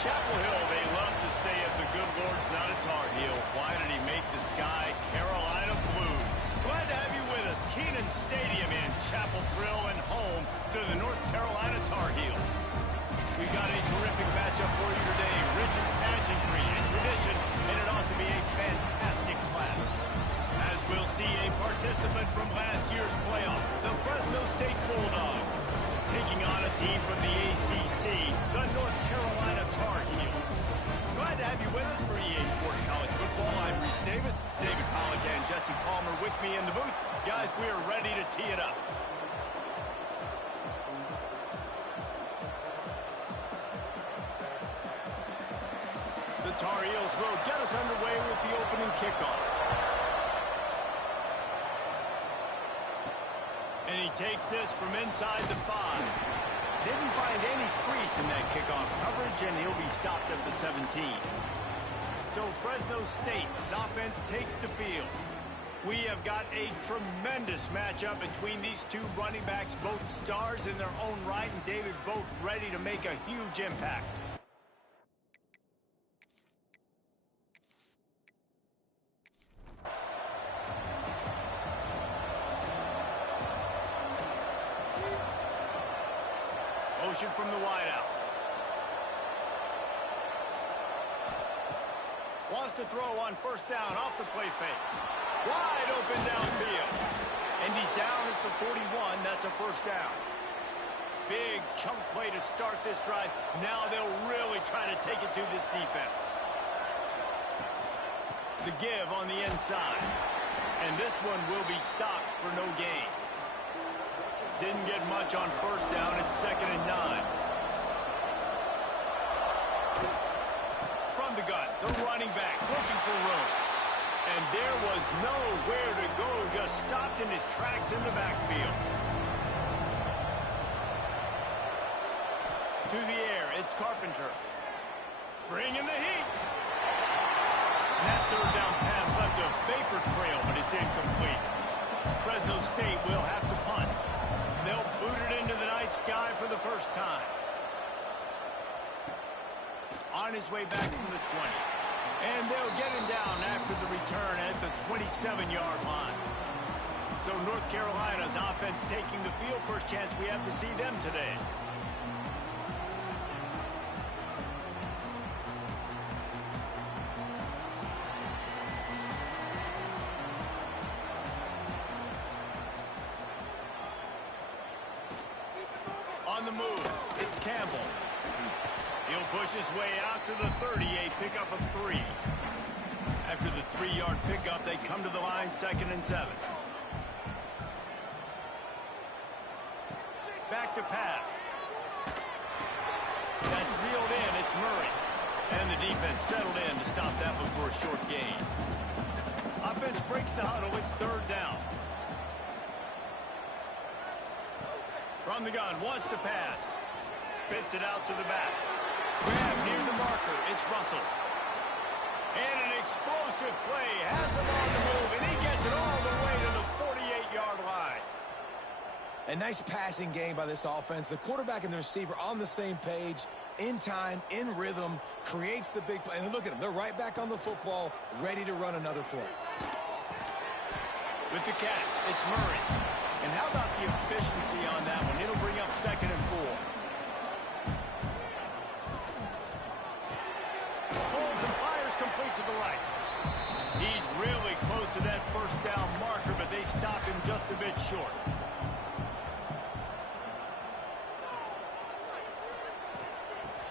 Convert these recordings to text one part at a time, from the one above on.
Chapel Hill, they love to say if the good Lord's not a Tar Heel, why did he make the sky Carolina blue? Glad to have you with us. Kenan Stadium in Chapel Thrill and home to the North Carolina Tar Heels. We got a terrific matchup for you today. Rich in pageantry and tradition, and it ought to be a fantastic clash. As we'll see a participant from last year's playoff, the Fresno State Bulldogs, taking on a team from the ACC, the North Carolina Tar Heels. Glad to have you with us for EA Sports College Football. I'm Reese Davis, David Pollack and Jesse Palmer with me in the booth. Guys, we are ready to tee it up. The Tar Heels will get us underway with the opening kickoff. And he takes this from inside the 5. Didn't find any crease in that kickoff coverage, and he'll be stopped at the 17. So Fresno State's offense takes the field. We have got a tremendous matchup between these two running backs, both stars in their own right, and David, both ready to make a huge impact. Motion from the wideout. Wants to throw on first down off the play fake. Wide open downfield. And he's down at the 41. That's a first down. Big chunk play to start this drive. Now they'll really try to take it to this defense. The give on the inside. And this one will be stopped for no gain. Didn't get much on first down. It's 2nd and 9. From the gun, the running back looking for room. And there was nowhere to go. Just stopped in his tracks in the backfield. To the air, it's Carpenter. Bringing the heat. And that third down pass left a vapor trail, but it's incomplete. Fresno State will have to punt. They'll boot it into the night sky for the first time. On his way back from the 20. And they'll get him down after the return at the 27-yard line. So North Carolina's offense taking the field. First chance we have to see them today. On the move, it's Campbell. He'll push his way out to the 30, a pickup of 3. After the 3-yard pickup, they come to the line, 2nd and 7. Back to pass. That's reeled in, it's Murray. And the defense settled in to stop that one for a short gain. Offense breaks the huddle, it's 3rd down. From the gun, wants to pass. Spits it out to the back. Grab near the marker. It's Russell. And an explosive play. Has him on the move, and he gets it all the way to the 48-yard line. A nice passing game by this offense. The quarterback and the receiver on the same page, in time, in rhythm, creates the big play. And look at them. They're right back on the football, ready to run another play. With the catch, it's Murray. And how about the efficiency on that one? It'll bring up 2nd and 4. Holds and fires complete to the right. He's really close to that first down marker, but they stop him just a bit short.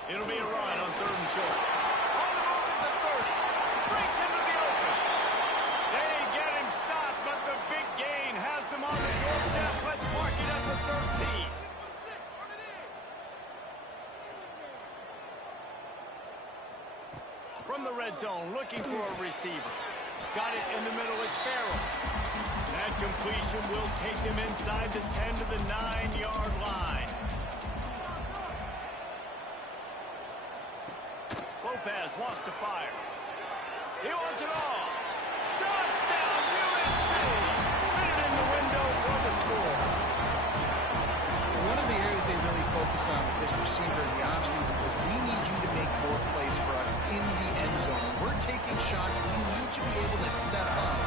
It'll be a run on 3rd and short. On the move at the 30. Breaks into the open. They get him stopped, but the big gain has them on the doorstep. Let's mark it at the 13. From the red zone, looking for a receiver. Got it in the middle, it's Farrell. That completion will take them inside the 10 to the 9-yard line. Lopez wants to fire. He wants it all. Touchdown, UNC! Fit it in the window for the score. What of the areas they really focused on with this receiver in the offseason was we need you to make more plays for us in the end zone. When we're taking shots, we need you to be able to step up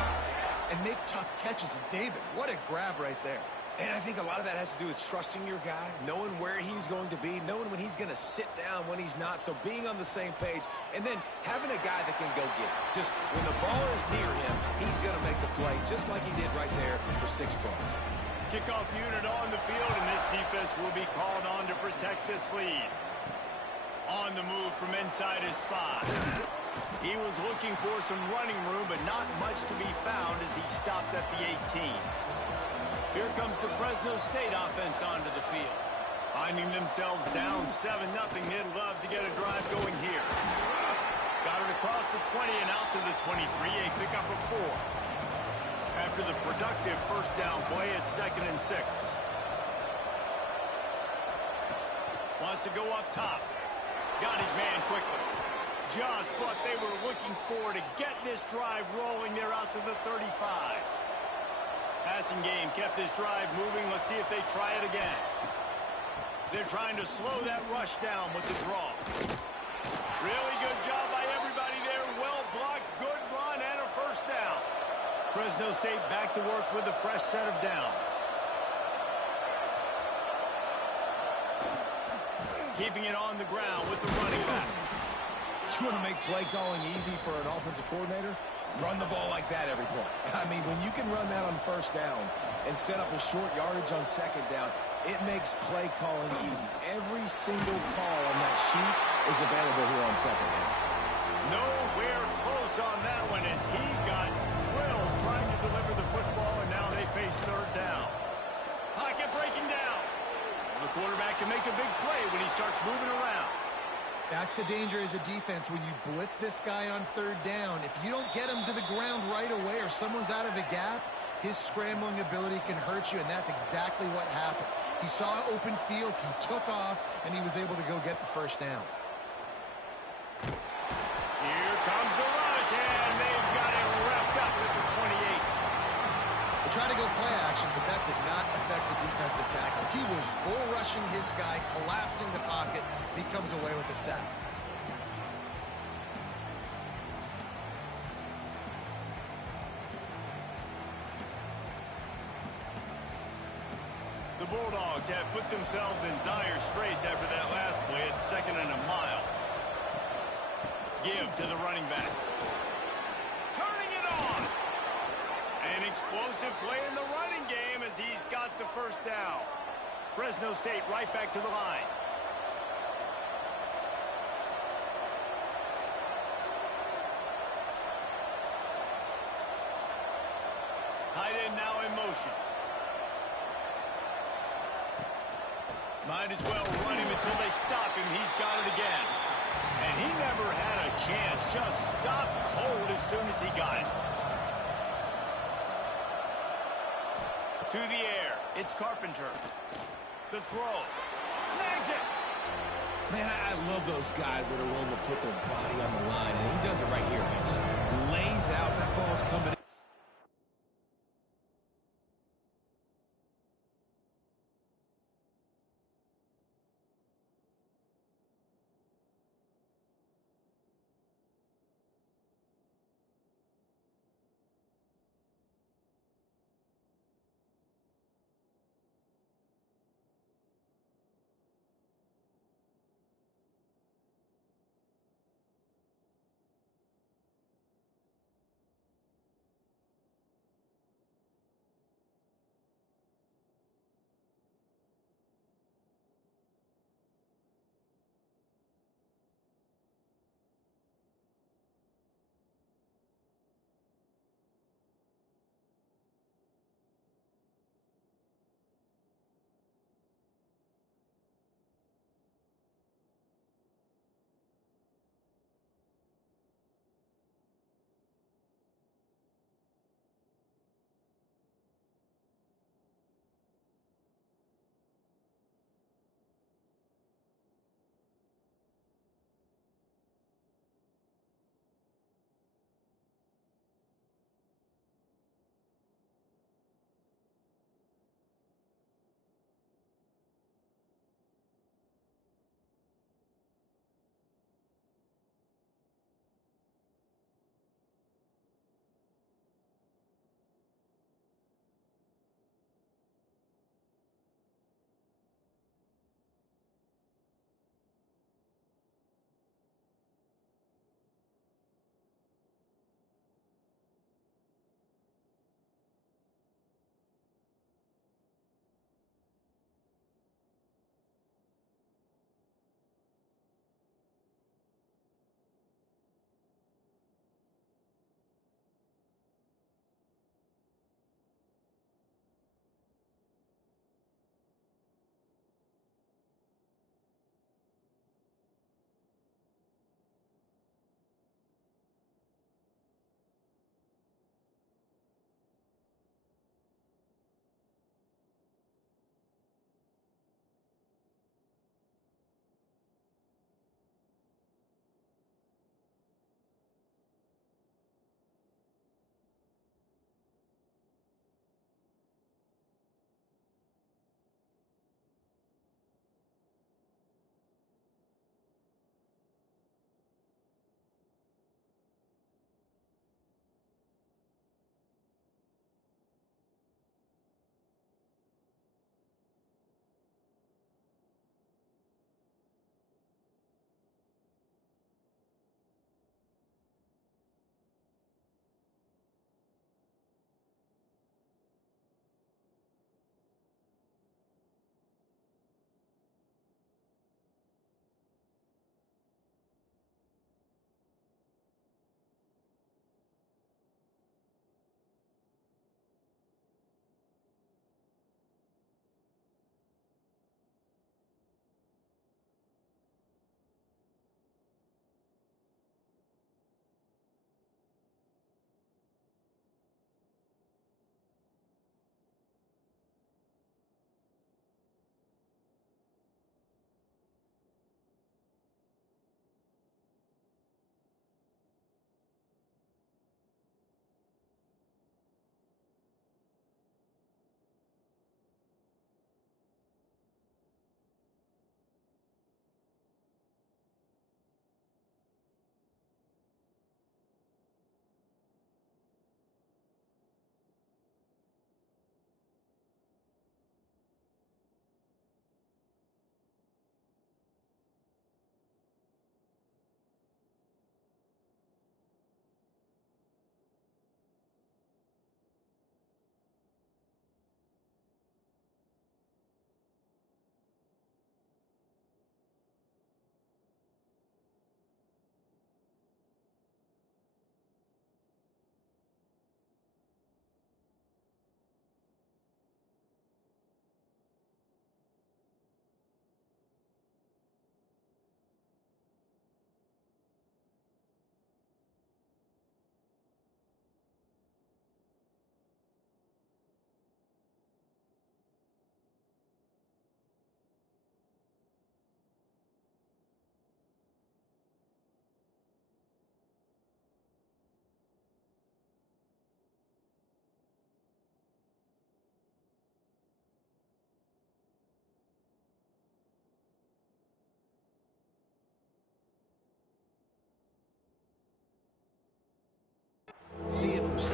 and make tough catches. And David, what a grab right there. And I think a lot of that has to do with trusting your guy, knowing where he's going to be, knowing when he's going to sit down, when he's not. So being on the same page, and then having a guy that can go get it. Just when the ball is near him, he's going to make the play, just like he did right there for 6 points. Kickoff unit on the field, and this defense will be called on to protect this lead. On the move from inside his 5. He was looking for some running room, but not much to be found as he stopped at the 18. Here comes the Fresno State offense onto the field. Finding themselves down 7-0, they'd love to get a drive going here. Got it across the 20 and out to the 23, a pickup of 4. After the productive first down play, it's 2nd and 6. Wants to go up top. Got his man quickly. Just what they were looking for to get this drive rolling there out to the 35. Passing game kept this drive moving. Let's see if they try it again. They're trying to slow that rush down with the draw. Really good job by everybody there. Well blocked, good run, and a first down. Fresno State back to work with a fresh set of downs. Keeping it on the ground with the running back. You want to make play calling easy for an offensive coordinator? Run the ball like that every play. I mean, when you can run that on first down and set up a short yardage on second down, it makes play calling easy. Every single call on that sheet is available here on second down. Nowhere close on that one as he got drilled trying to deliver the football, and now they face third down. Pocket breaking down. The quarterback can make a big play when he starts moving around. That's the danger as a defense when you blitz this guy on third down. If you don't get him to the ground right away or someone's out of a gap, his scrambling ability can hurt you, and that's exactly what happened. He saw open field, he took off, and he was able to go get the first down. Here comes the rush, and they've got it wrapped up with the 28. They tried to go play action, but that did not affect the defensive tackle. He was bull rushing his guy, collapsing the pocket. He comes away with a sack. The Bulldogs have put themselves in dire straits after that last play. It's 2nd and a mile. Give to the running back. Turning it on. An explosive play in the running game as he's got the first down. Fresno State right back to the line. Tight end now in motion. Might as well run him until they stop him. He's got it again. And he never had a chance. Just stopped cold as soon as he got it. To the air. It's Carpenter. The throw. Snags it. Man, I love those guys that are willing to put their body on the line. And he does it right here, man. Just lays out. That ball's coming in.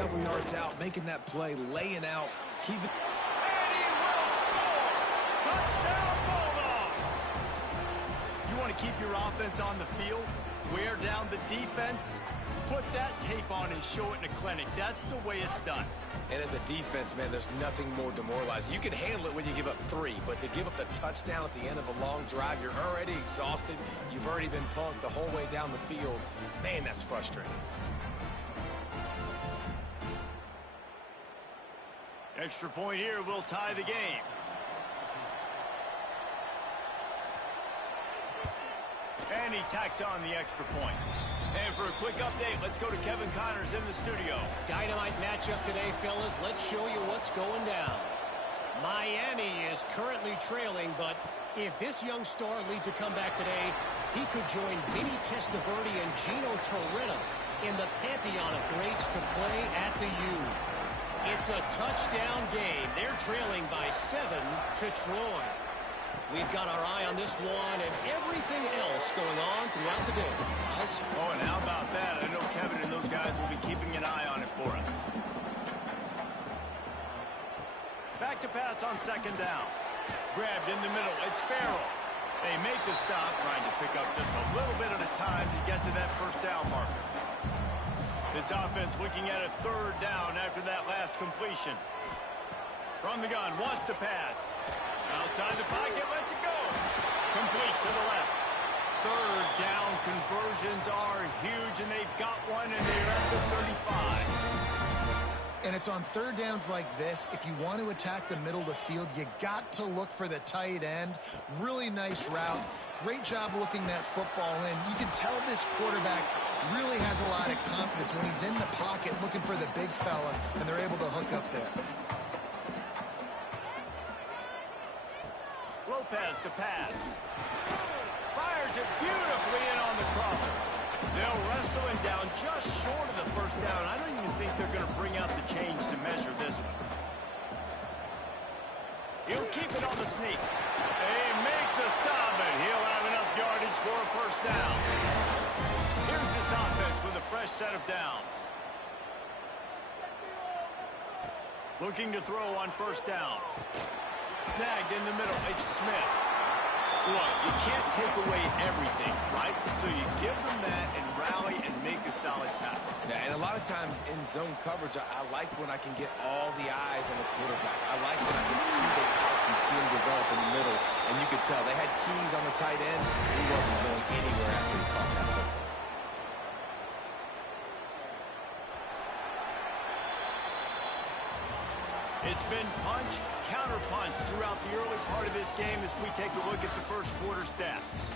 several yards out, making that play, laying out, keeping... And he will score! Touchdown, Bulldogs! You want to keep your offense on the field? Wear down the defense? Put that tape on and show it in a clinic. That's the way it's done. And as a defense, man, there's nothing more demoralizing. You can handle it when you give up 3, but to give up the touchdown at the end of a long drive, you're already exhausted. You've already been punked the whole way down the field. Man, that's frustrating. Extra point here will tie the game. And he tacks on the extra point. And for a quick update, let's go to Kevin Connors in the studio. Dynamite matchup today, fellas. Let's show you what's going down. Miami is currently trailing, but if this young star leads a comeback today, he could join Vinny Testaverde and Gino Torretta in the pantheon of greats to play at the U. It's a touchdown game. They're trailing by 7 to Troy. We've got our eye on this one and everything else going on throughout the day. Guys? Oh, and how about that? I know Kevin and those guys will be keeping an eye on it for us. Back to pass on second down. Grabbed in the middle. It's Farrell. They make the stop, trying to pick up just a little bit at a time to get to that first down marker. This offense looking at a third down after that last completion. From the gun, wants to pass. Outside the pocket, lets it go. Complete to the left. Third down conversions are huge, and they've got one, and they're at the 35. And it's on third downs like this. If you want to attack the middle of the field, you got to look for the tight end. Really nice route. Great job looking that football in. You can tell this quarterback really has a lot of confidence when he's in the pocket looking for the big fella, and they're able to hook up there. Lopez to pass. Fires it beautifully in on the crosser. They'll wrestle him down just short of the first down. I don't even think they're going to bring out the chains to measure this one. He'll keep it on the sneak. They make the stop, and he'll have enough yardage for a first down. Here's this offense with a fresh set of downs. Looking to throw on first down. Snagged in the middle. It's Smith. Look, you can't take away everything, right? So you give them that and rally and make a solid tackle. Yeah, and a lot of times in zone coverage, I like when I can get all the eyes on the quarterback. I like when I can see the routes and see them develop in the middle. And you could tell they had keys on the tight end. He wasn't going anywhere after he caught that football. It's been punch, counter-punch throughout the early part of this game as we take a look at the first quarter stats.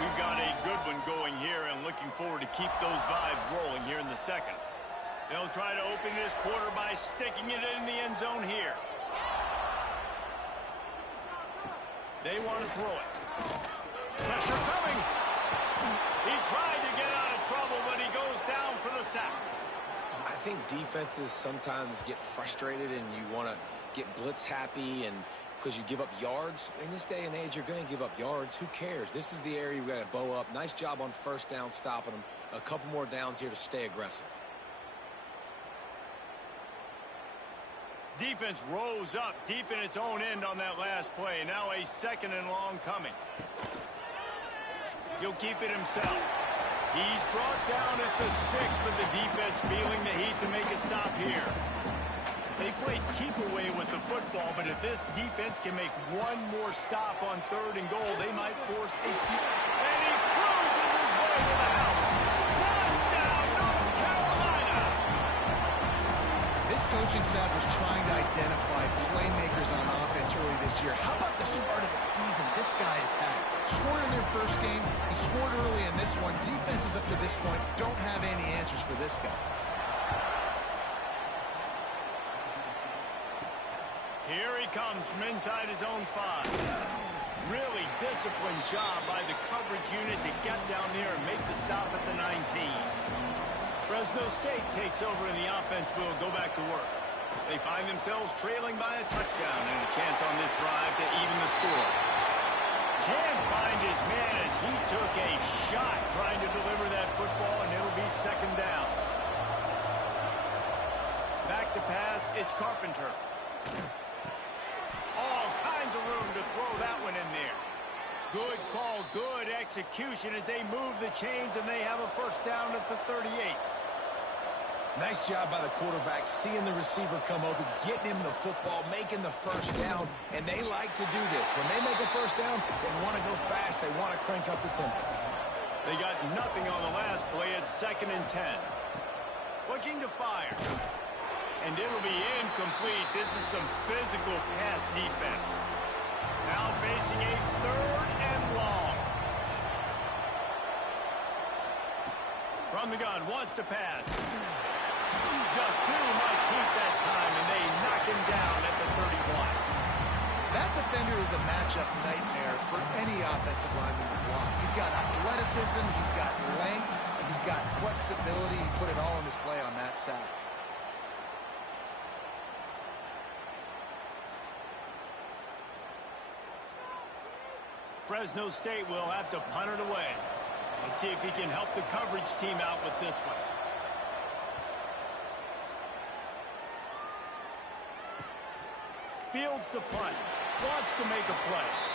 We've got a good one going here and looking forward to keep those vibes rolling here in the second. They'll try to open this quarter by sticking it in the end zone here. They want to throw it. Pressure coming. He tried to get out of trouble, but he goes down for the sack. I think defenses sometimes get frustrated and you want to get blitz happy and because you give up yards. In this day and age, you're going to give up yards. Who cares? This is the area we got to bow up. Nice job on first down, stopping them. A couple more downs here to stay aggressive. Defense rose up deep in its own end on that last play. Now a second and long coming. He'll keep it himself. He's brought down at the 6, but the defense feeling the heat to make a stop here. They played keep away with the football, but if this defense can make one more stop on third and goal, they might force a few. And he cruises his way to the house. Touchdown, North Carolina! This coaching staff was trying to identify playmakers on offense early this year. How about the start of the season this guy has had? Scored in their first game. He scored early in this one. Defenses up to this point don't have any answers for this guy. Here he comes from inside his own 5. Really disciplined job by the coverage unit to get down there and make the stop at the 19. Fresno State takes over and the offense will go back to work. They find themselves trailing by a touchdown and a chance on this drive to even the score. Can't find his man as he took a shot trying to deliver that football, and it'll be second down. Back to pass, it's Carpenter. All kinds of room to throw that one in there. Good call, good execution as they move the chains, and they have a first down at the 38. Nice job by the quarterback, seeing the receiver come open, getting him the football, making the first down, and they like to do this. When they make a first down, they want to go fast. They want to crank up the tempo. They got nothing on the last play. It's 2nd and 10. Looking to fire. And it'll be incomplete. This is some physical pass defense. Now facing a 3rd and long. From the gun, wants to pass. Just too much heat that time, and they knock him down at the 31. That defender is a matchup nightmare for any offensive lineman to block. He's got athleticism, he's got length, he's got flexibility. He put it all on display on that sack. Fresno State will have to punt it away. Let's see if he can help the coverage team out with this one. Fields the punt. Wants to make a play.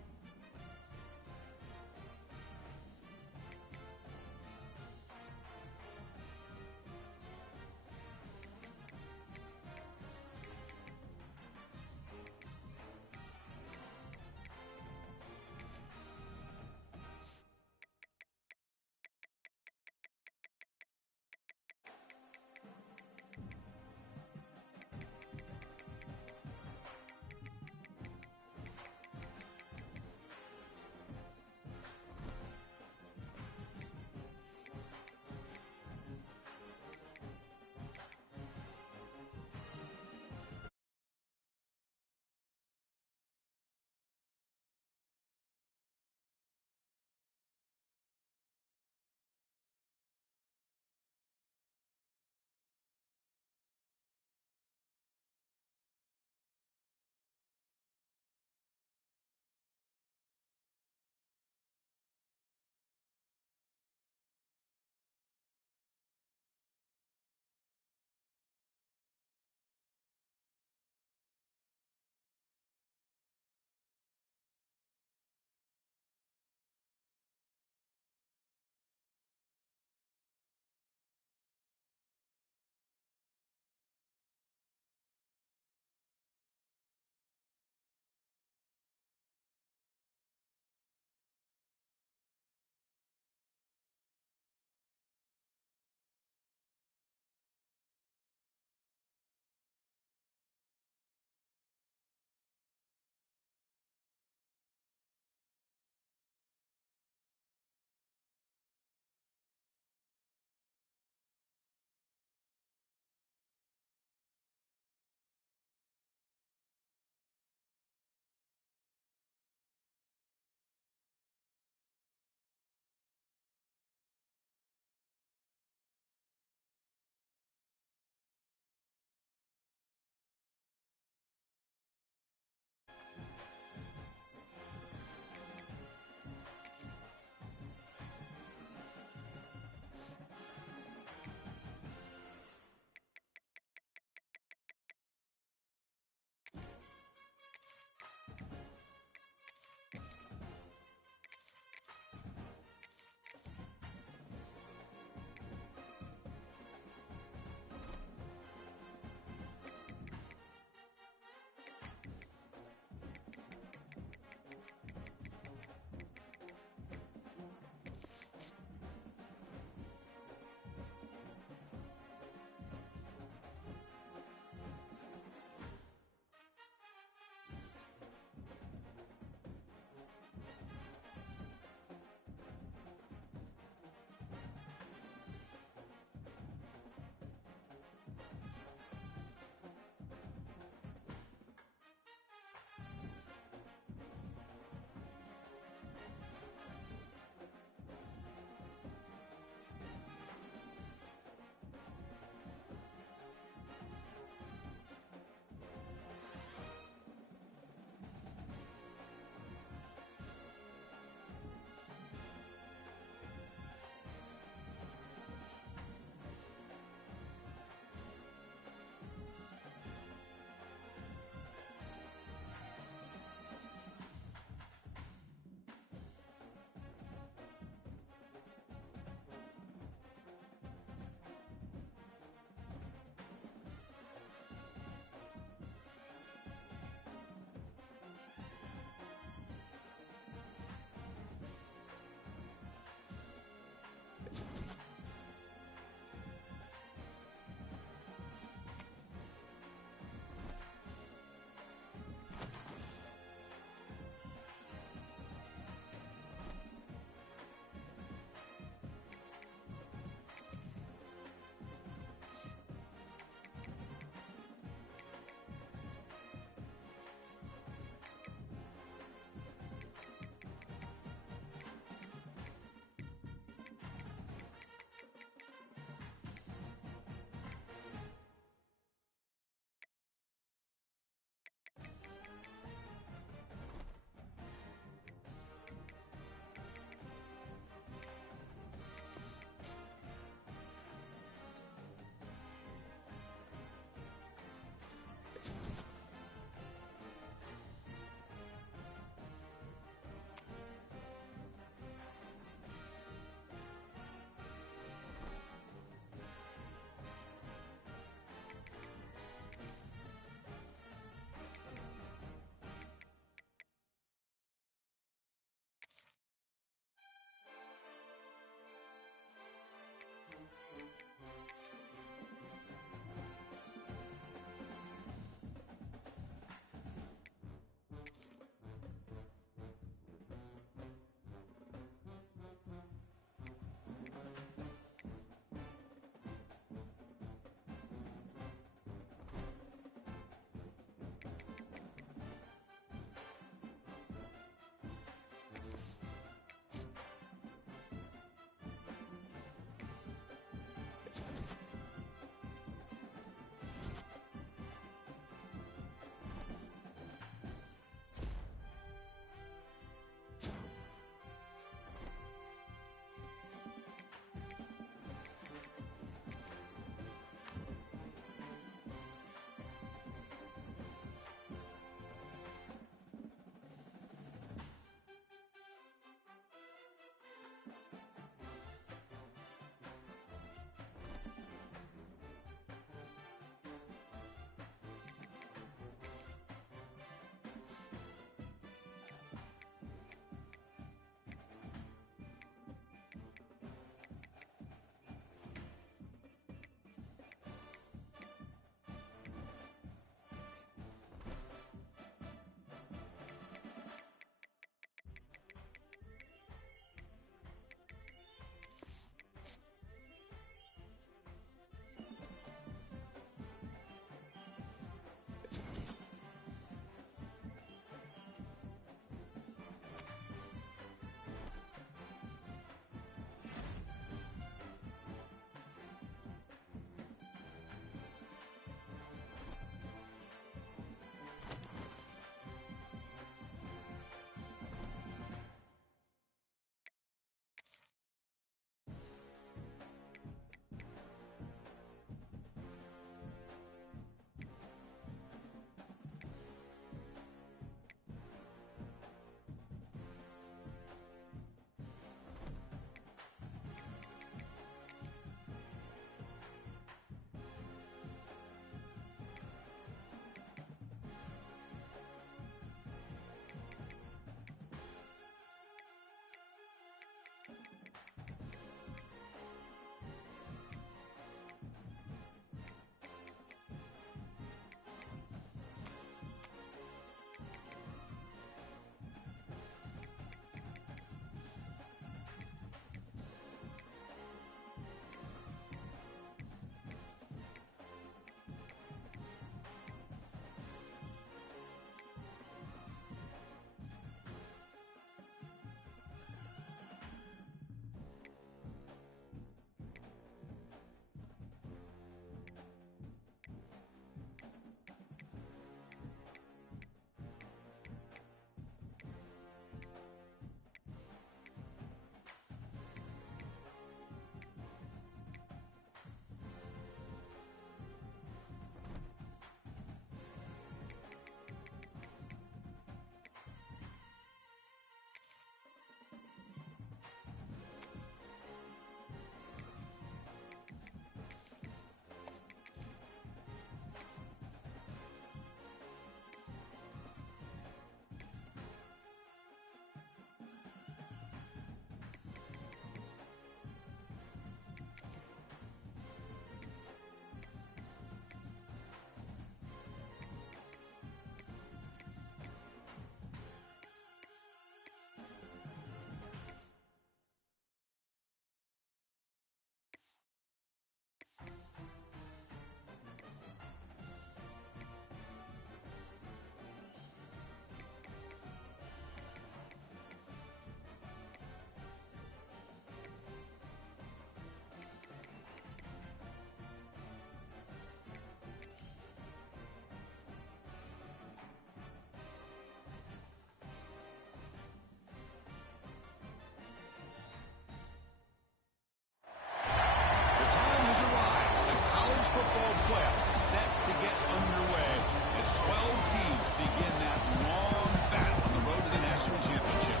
playoffs set to get underway as 12 teams begin that long battle on the road to the national championship.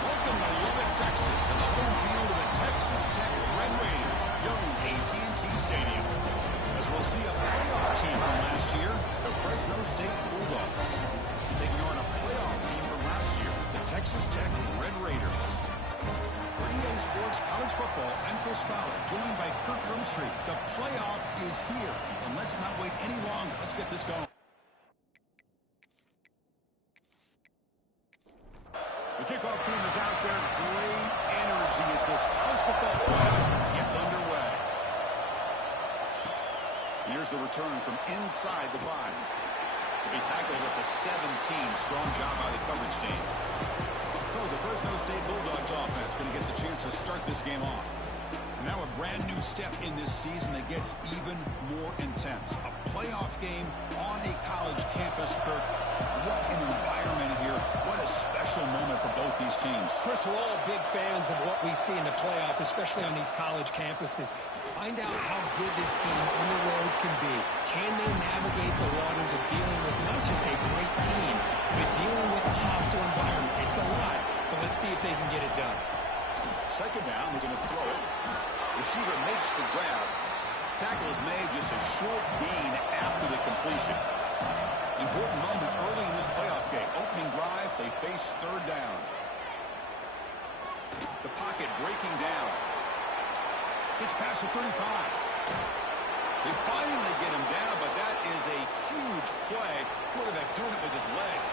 Welcome to Lubbock, Texas, and the home field of the Texas Tech Red Raiders, Jones AT&T Stadium. As we'll see a playoff team from last year, the Fresno State Bulldogs, taking on a playoff team from last year, the Texas Tech Red Raiders. For EA Sports College Football, I'm Chris Fowler, joined by Kirk Hermstreet. The playoff is here, and let's not wait any longer. Let's get this going. The kickoff team is out there. Great energy as this college football playoff gets underway. Here's the return from inside the 5. To be tackled at the 17. Strong job by the coverage team. So the Fresno State Bulldogs offense going to get the chance to start this game off. And now a brand new step in this season that gets even more intense. A playoff game on a college campus, Kirk. What an environment here. What a special moment for both these teams. Chris, we're all big fans of what we see in the playoff, especially on these college campuses. Find out how good this team on the road can be. Can they navigate the waters of dealing with not just a great team, but dealing with a hostile environment? It's a lot, but let's see if they can get it done. Second down, we're going to throw it. Receiver makes the grab. Tackle is made, just a short gain after the completion. Important moment early in this playoff game. Opening drive, they face third down. The pocket breaking down. It's past the 35. They finally get him down, but that is a huge play. Quarterback doing it with his legs.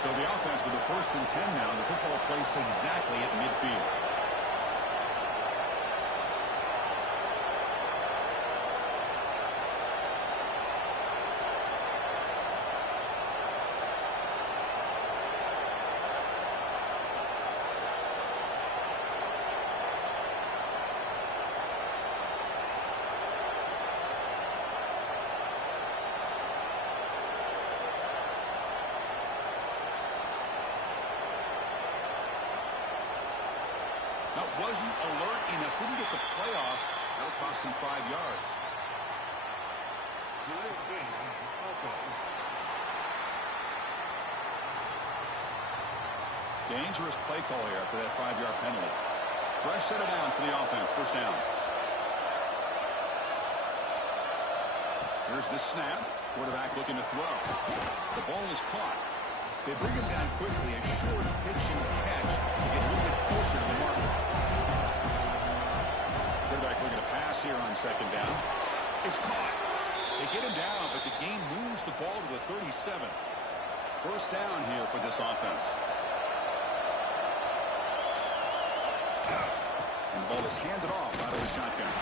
So the offense with the 1st and 10 now. The football placed exactly at midfield. That wasn't alert enough. Didn't get the playoff. That'll cost him 5 yards. Dangerous play call here after that 5-yard penalty. Fresh set of downs for the offense. First down. Here's the snap. Quarterback looking to throw. The ball is caught. They bring him down quickly. A short pitch and catch to get a little bit closer to the marker. Quarterback looking to pass here on second down. It's caught. They get him down, but the game moves the ball to the 37. First down here for this offense. And the ball is handed off out of the shotgun.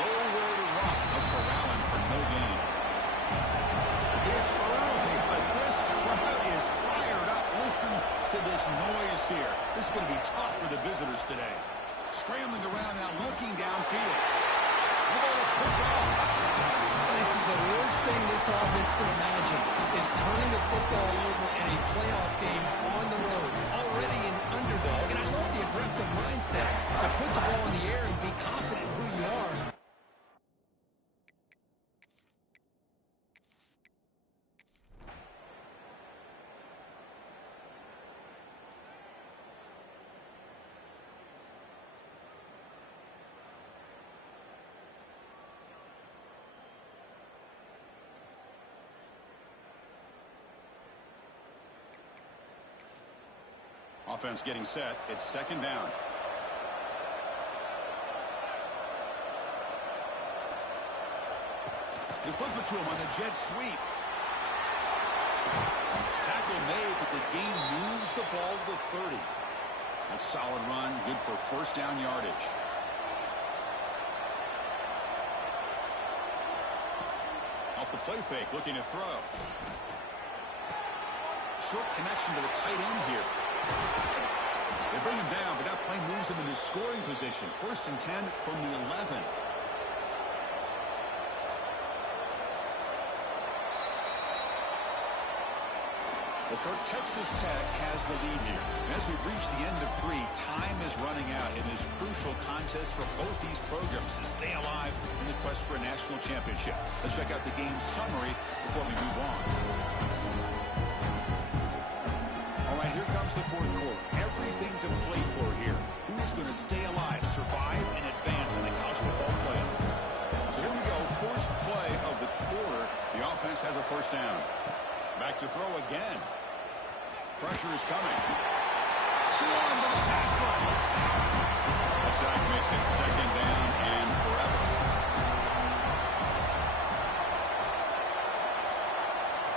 Nowhere to run. No corralling for no gain. It's early, but this crowd is fired up. Listen to this noise here. This is going to be tough for the visitors today. Scrambling around now, looking downfield. The ball is picked off. This is the worst thing this offense could imagine, is turning the football over in a playoff game on the road. Already an underdog, and I love the aggressive mindset to put the ball in the air and be confident in who you are. Offense getting set. It's second down. They flip it to him on the jet sweep. Tackle made, but the gain moves the ball to the 30. That's a solid run. Good for first down yardage. Off the play fake, looking to throw. Short connection to the tight end here. They bring him down, but that play moves him into scoring position. First and 10 from the 11. Texas Tech has the lead here. As we reach the end of 3, time is running out. It is a crucial contest for both these programs to stay alive in the quest for a national championship. Let's check out the game summary before we move on. All right, here comes the fourth quarter. Everything to play for here. Who is going to stay alive, survive, and advance in the college football playoff? So here we go. First play of the quarter. The offense has a first down. Back to throw again. Pressure is coming. Swarm to the pass rush. The sack makes it second down and forever.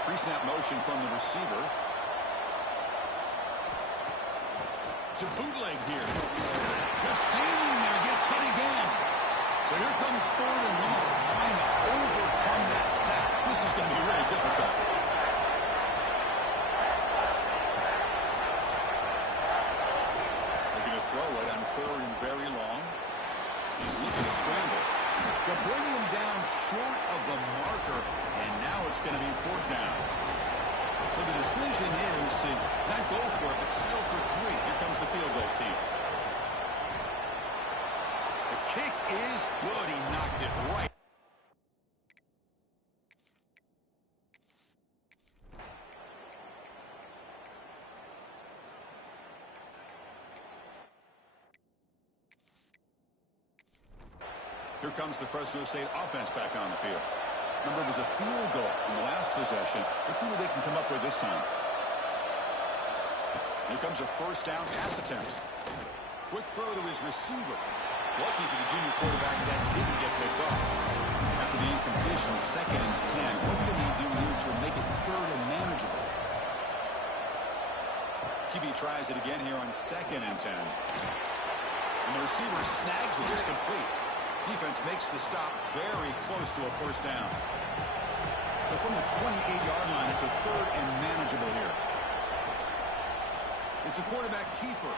Pre-snap motion from the receiver. To bootleg here. Just standing there, gets hit again. So here comes 3rd and long, trying to overcome that sack. This is going to be really difficult. Throw it on 3rd and very long. He's looking to scramble. They'll bring him down short of the marker, and now it's going to be 4th down. So the decision is to not go for it, but settle for 3. Here comes the field goal team. The kick is good. He knocked it right. Here comes the Fresno State offense back on the field. Remember, it was a field goal in the last possession. Let's see what they can come up with this time. Here comes a first down pass attempt. Quick throw to his receiver. Lucky for the junior quarterback that didn't get picked off. After the incompletion, 2nd and 10. What can he do here to make it 3rd and manageable? QB tries it again here on 2nd and 10. And the receiver snags it. It's complete. Defense makes the stop very close to a first down. So from the 28-yard line, it's a 3rd and manageable here. It's a quarterback keeper.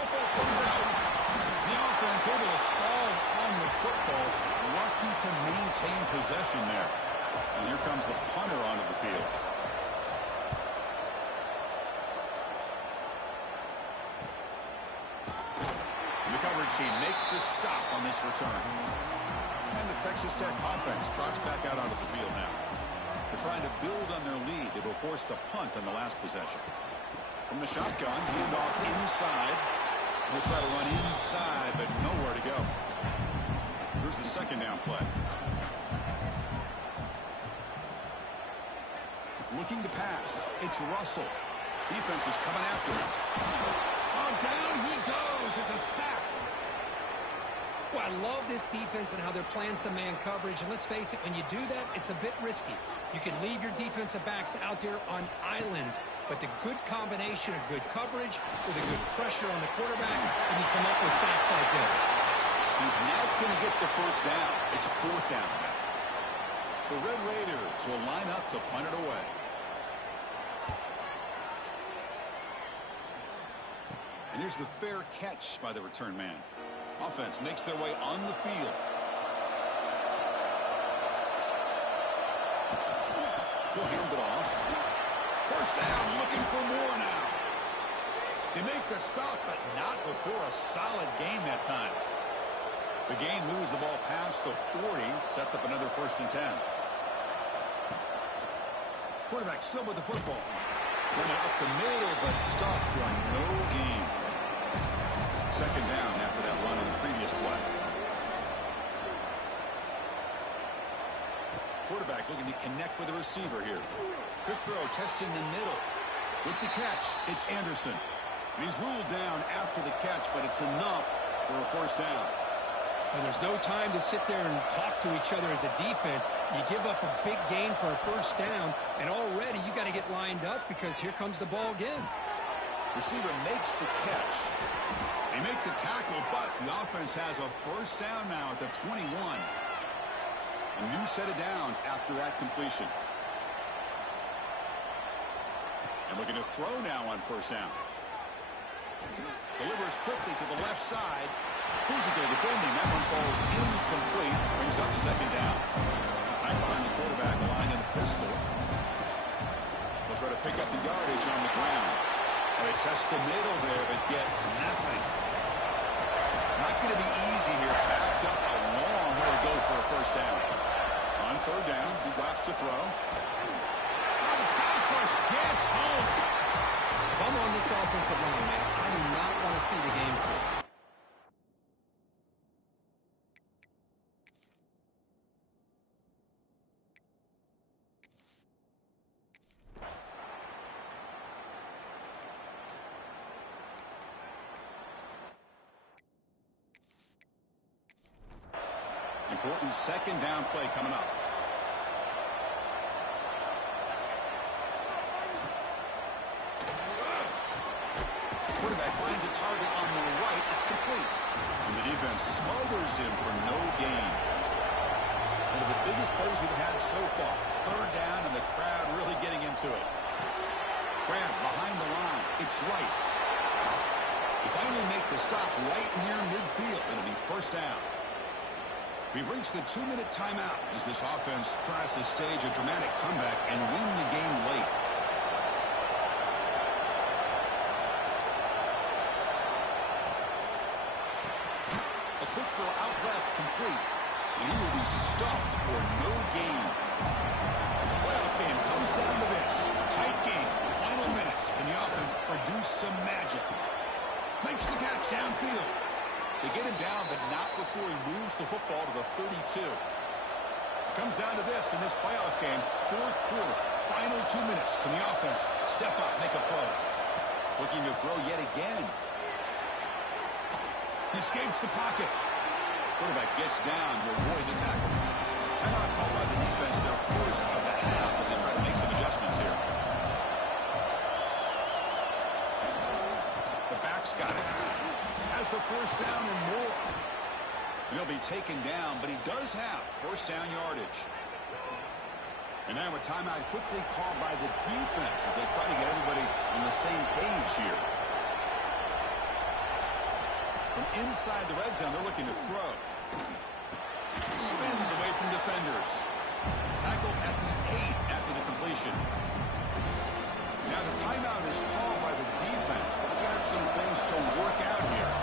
Football comes out. The offense able to fall on the football. Lucky to maintain possession there. And here comes the punter onto the field. Coverage team makes the stop on this return. And the Texas Tech offense trots back out onto the field now. They're trying to build on their lead. They were forced to punt on the last possession. From the shotgun, handoff inside. They'll try to run inside, but nowhere to go. Here's the 2nd down play. Looking to pass. It's Russell. Defense is coming after him. Oh, down he goes. It's a sack. Well, I love this defense and how they're playing some man coverage. And let's face it, when you do that, it's a bit risky. You can leave your defensive backs out there on islands, but the good combination of good coverage with a good pressure on the quarterback, and you come up with sacks like this. He's not going to get the first down. It's 4th down. The Red Raiders will line up to punt it away. And here's the fair catch by the return man. Offense makes their way on the field. He'll hand it off. First down, looking for more now. They make the stop, but not before a solid gain that time. The gain moves the ball past the 40, sets up another 1st and 10. Quarterback still with the football. Running up the middle, but stuffed for no gain. 2nd down after that run in the previous play. Quarterback looking to connect with the receiver here. Quick throw, testing the middle. With the catch, it's Anderson. And he's ruled down after the catch, but it's enough for a first down. And there's no time to sit there and talk to each other as a defense. You give up a big gain for a first down, and already you got to get lined up because here comes the ball again. Receiver makes the catch. They make the tackle, but the offense has a first down now at the 21. A new set of downs after that completion. And looking to throw now on first down. Delivers quickly to the left side. Physical defending. That one falls incomplete. Brings up 2nd down. Right behind the quarterback, line in the pistol. They'll try to pick up the yardage on the ground. They test the middle there, but get nothing. Not going to be easy here. Backed up a long way to go for a first down. On third down, he drops to throw. Oh, the pass rush gets home. If I'm on this offensive line, man, I do not want to see the game flip. Important second down play coming up. Quarterback finds a target on the right. It's complete. And the defense smothers him for no gain. One of the biggest plays we've had so far. Third down and the crowd really getting into it. Graham behind the line. It's Rice. He finally make the stop right near midfield. It'll be first down. We've reached the 2-minute timeout as this offense tries to stage a dramatic comeback and win the game late. A quick throw out left complete, and he will be stuffed for no gain. The playoff game comes down to this. Tight game, final minutes, and the offense produce some magic. Makes the catch downfield. They get him down, but not before he moves the football to the 32. It comes down to this in this playoff game. Fourth quarter, final 2 minutes. Can the offense step up, make a play? Looking to throw yet again. He escapes the pocket. Quarterback gets down to avoid the tackle. Timeout called by the defense, their first of the half as they try to make some adjustments here. The back's got it. Has the first down and more. He'll be taken down, but he does have first down yardage. And now a timeout quickly called by the defense as they try to get everybody on the same page here. From inside the red zone, they're looking to throw. Spins away from defenders. Tackled at the 8 after the completion. Now the timeout is called by the defense. They've got some things to work out here.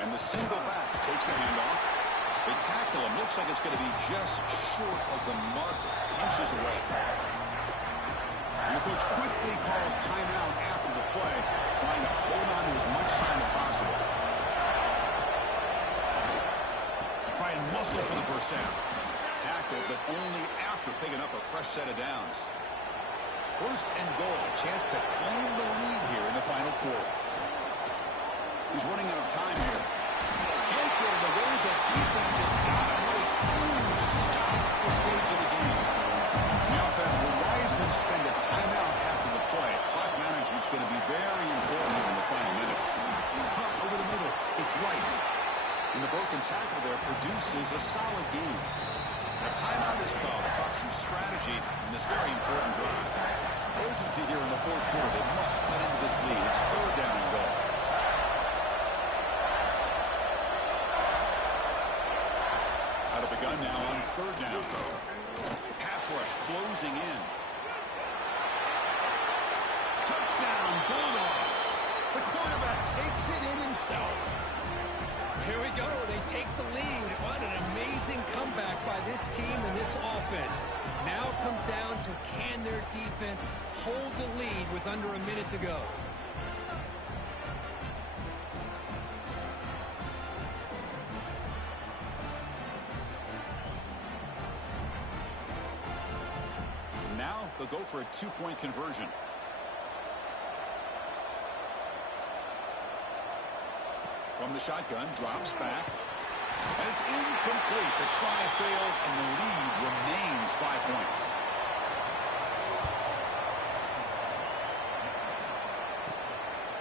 And the single back takes the handoff. They tackle him. Looks like it's going to be just short of the marker. Inches away. And the coach quickly calls timeout after the play, trying to hold on to as much time as possible. Try and muscle for the first down. Tackle, but only after picking up a fresh set of downs. First and goal, a chance to claim the lead here in the final quarter. He's running out of time here. Can't get it away. The defense has got him with a huge stop at this stage of the game. The offense will wisely spend a timeout after the play. Clock management is going to be very important in the final minutes. Pump over the middle. It's Rice. And the broken tackle there produces a solid game. A timeout is called to talk some strategy in this very important drive. Urgency here in the fourth quarter. They must cut into this lead. It's third down and goal. Out of the gun now on third down. The pass rush closing in. Touchdown, Bulldogs. The quarterback takes it in himself. Here we go. They take the lead. What an amazing comeback by this team and this offense. Now it comes down to can their defense hold the lead with under a minute to go. Now they'll go for a two-point conversion. From the shotgun, drops back. And it's incomplete. The try fails, and the lead remains 5 points.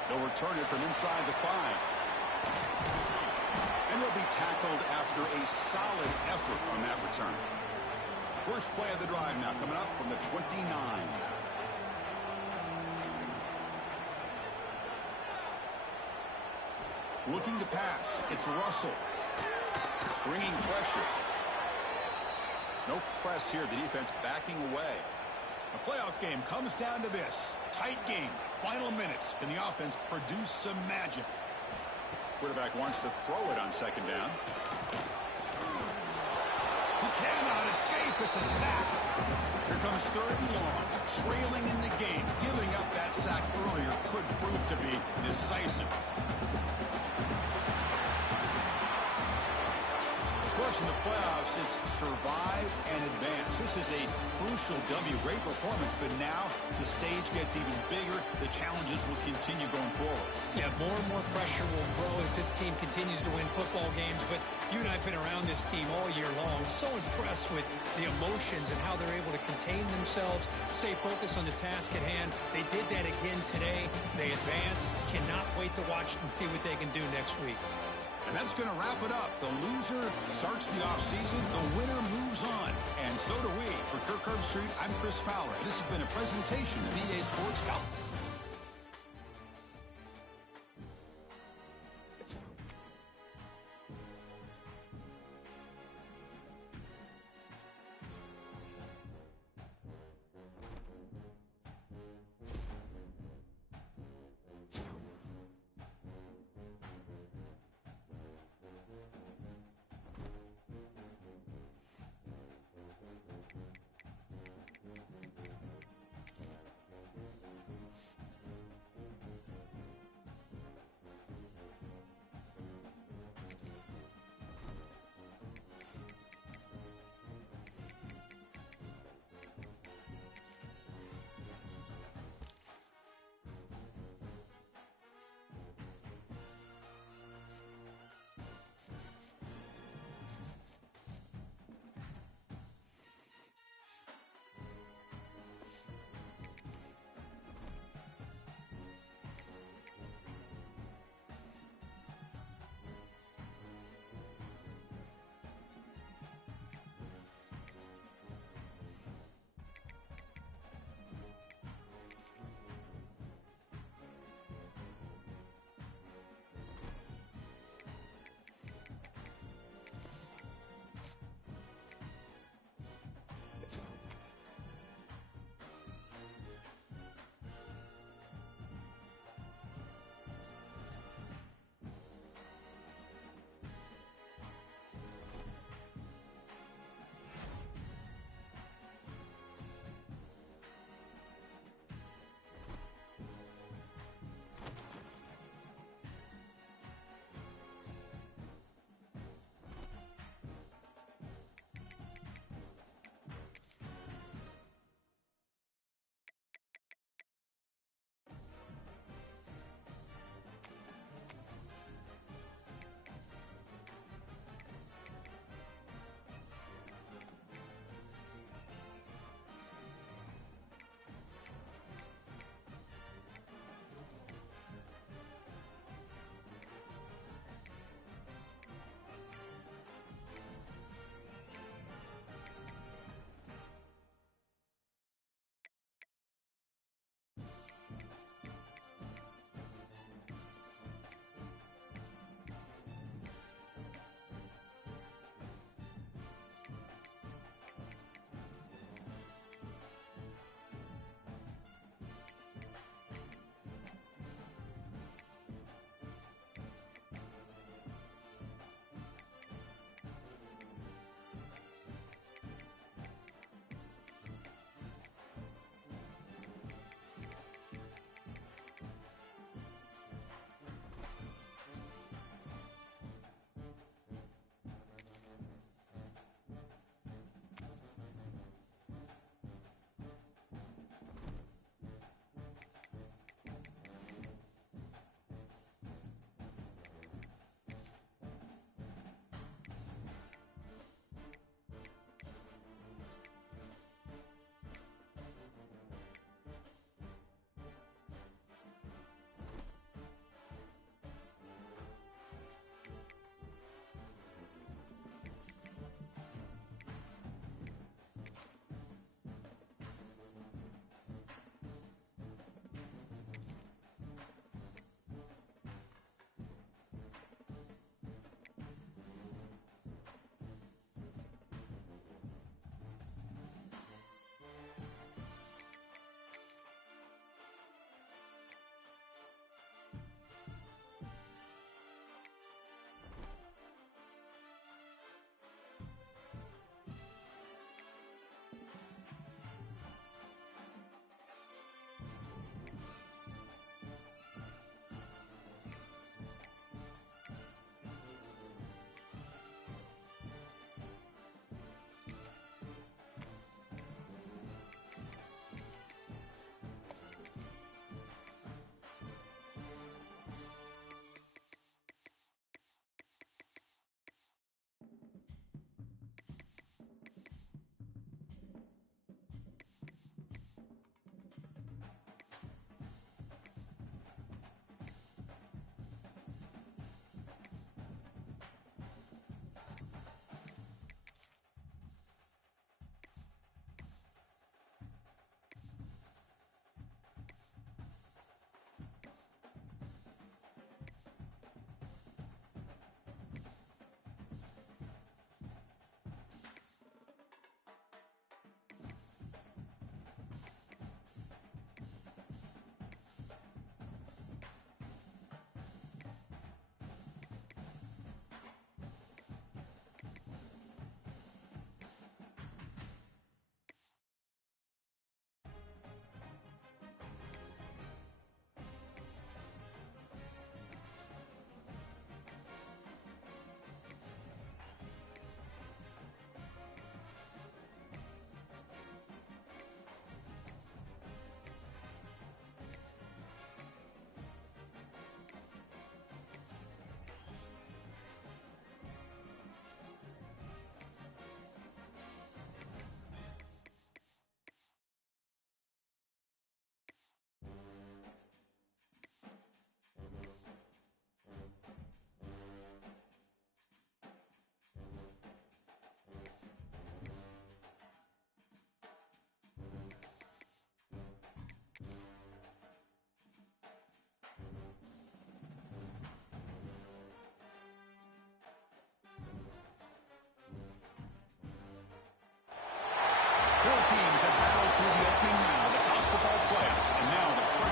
They'll return it from inside the 5. And they'll be tackled after a solid effort on that return. First play of the drive now coming up from the 29. Looking to pass. It's Russell. Bringing pressure. No press here. The defense backing away. The playoff game comes down to this. Tight game. Final minutes. Can the offense produce some magic? Quarterback wants to throw it on second down. He cannot escape. It's a sack. Here comes third and long. Trailing in the game. Giving up that sack earlier could prove to be decisive. Of course, in the playoffs, it's survive and advance. This is a crucial W. Great performance, but now the stage gets even bigger. The challenges will continue going forward. Yeah, more and more pressure will grow as this team continues to win football games. But you and I have been around this team all year long. So impressed with the emotions and how they're able to contain themselves, stay focused on the task at hand. They did that again today. They advance. Cannot wait to watch and see what they can do next week. And that's going to wrap it up. The loser starts the offseason. The winner moves on. And so do we. For Kirk Herbstreit, I'm Chris Fowler. This has been a presentation of EA Sports Golf.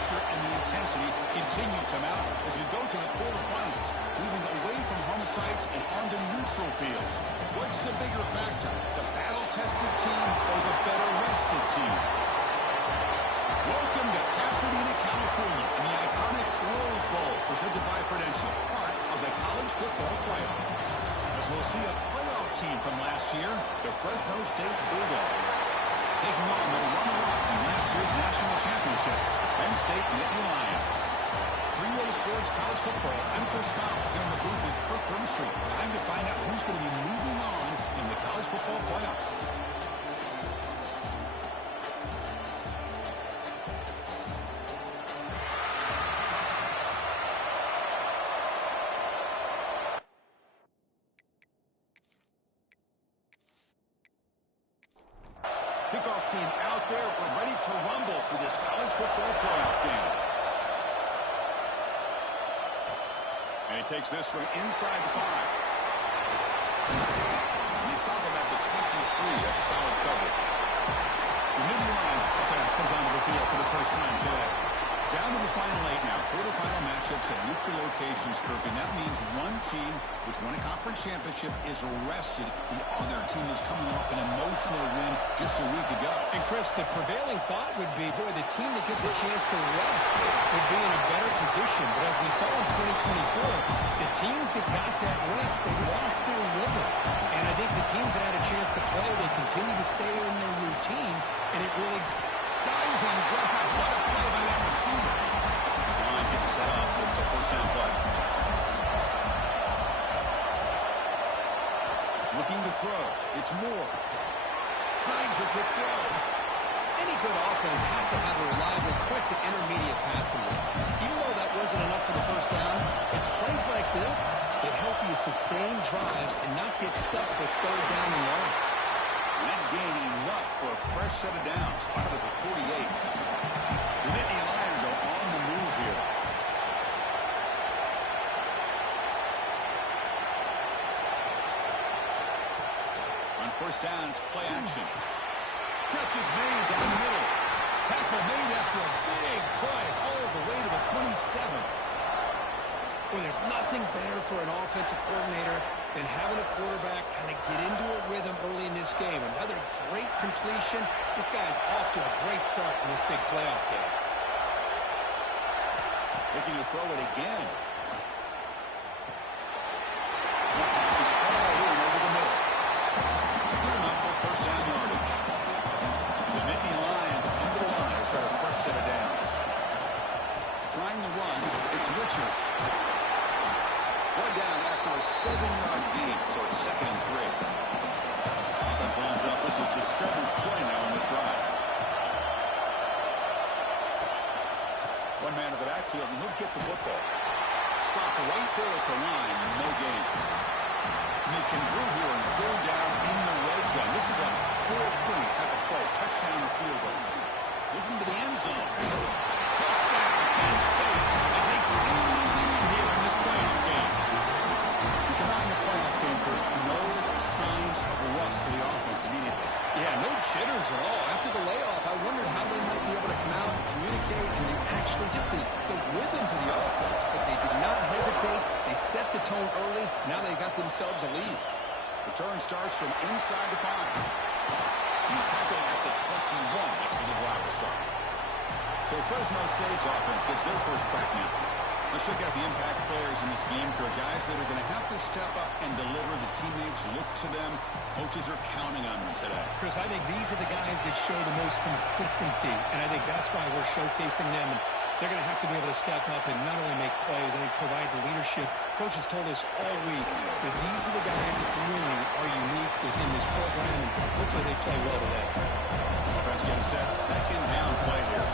pressure and the intensity continue to mount as we go to the quarterfinals, moving away from home sites and onto neutral fields. What's the bigger factor, the battle-tested team or the better-rested team? Welcome to Pasadena, California, in the iconic Rose Bowl, presented by Prudential, part of the college football playoff. As we'll see a playoff team from last year, the Fresno State Bulldogs, taking on the runner-up in last year's national championship, Penn State Nittany Lions. 3-Way Sports College Football, I'm Chris Fowler, here in the booth with Kirk Grimstreet. Time to find out who's going to be moving on in the college football playoff. Kickoff team out there. We're ready to rumble for this college football playoff game. And he takes this from inside the 5. And he's stopping at the 23. That's solid coverage. The Nittany Lions offense comes onto the field for the first time today. Down to the final 8 now. Quarterfinal matchups at neutral locations, Kirk, and that means one team which won a conference championship is rested. The other team is coming off an emotional win just a week ago. And, Chris, the prevailing thought would be, boy, the team that gets a chance to rest would be in a better position. But as we saw in 2024, the teams that got that rest, they lost their rhythm. And I think the teams that had a chance to play, they continue to stay in their routine, and it really... Diving grab. What a play by that receiver. His line getting set up. It's a first down play. Looking to throw. It's Moore. Signs the quick throw. Any good offense has to have a reliable, quick to intermediate passing game. Even though that wasn't enough for the first down, it's plays like this that help you sustain drives and not get stuck with third down and long. Not gaining enough for a fresh set of downs. Spotted at the 48. The Nittany Lions are on the move here. On first down, it's play action. Catch is made down the middle. Tackle made after a big play all the way to the 27. Well, there's nothing better for an offensive coordinator than having a quarterback kind of get into a rhythm early in this game. Another great completion. This guy's off to a great start in this big playoff game. Looking to throw it again. That pass is all in over the middle. Good enough for first down yardage. The Nittany Lions come to the line for their first set of downs. Trying to run, it's Richard. One down after a 7-yard gain, so it's 2nd and 3. Offense lines up. This is the 7th play now on this drive. One man to the backfield, and he'll get the football. Stop right there at the line, no gain. And they convert here on 3rd down in the red zone. This is a 4-point type of play, touchdown or field goal. Looking to the end zone. Touchdown, Penn State, as they claim the lead here in this playoff game. We come out in the playoff game, Kurt. No signs of rust for the offense immediately. Yeah, no jitters at all. After the layoff, I wondered how they might be able to come out and communicate and actually just the rhythm to the offense. But they did not hesitate. They set the tone early. Now they got themselves a lead. Return starts from inside the 5. He's tackled at the 21. That's where the drive will start. So Fresno State's offense gets their first crack now. Let's check out the impact players in this game, for guys that are going to have to step up and deliver. The teammates look to them. Coaches are counting on them today. Chris, I think these are the guys that show the most consistency, and I think that's why we're showcasing them. And they're going to have to be able to step up and not only make plays, I think provide the leadership. Coaches told us all week that these are the guys that really are unique within this program, and hopefully they play well today. Offense getting set. 2nd down play here.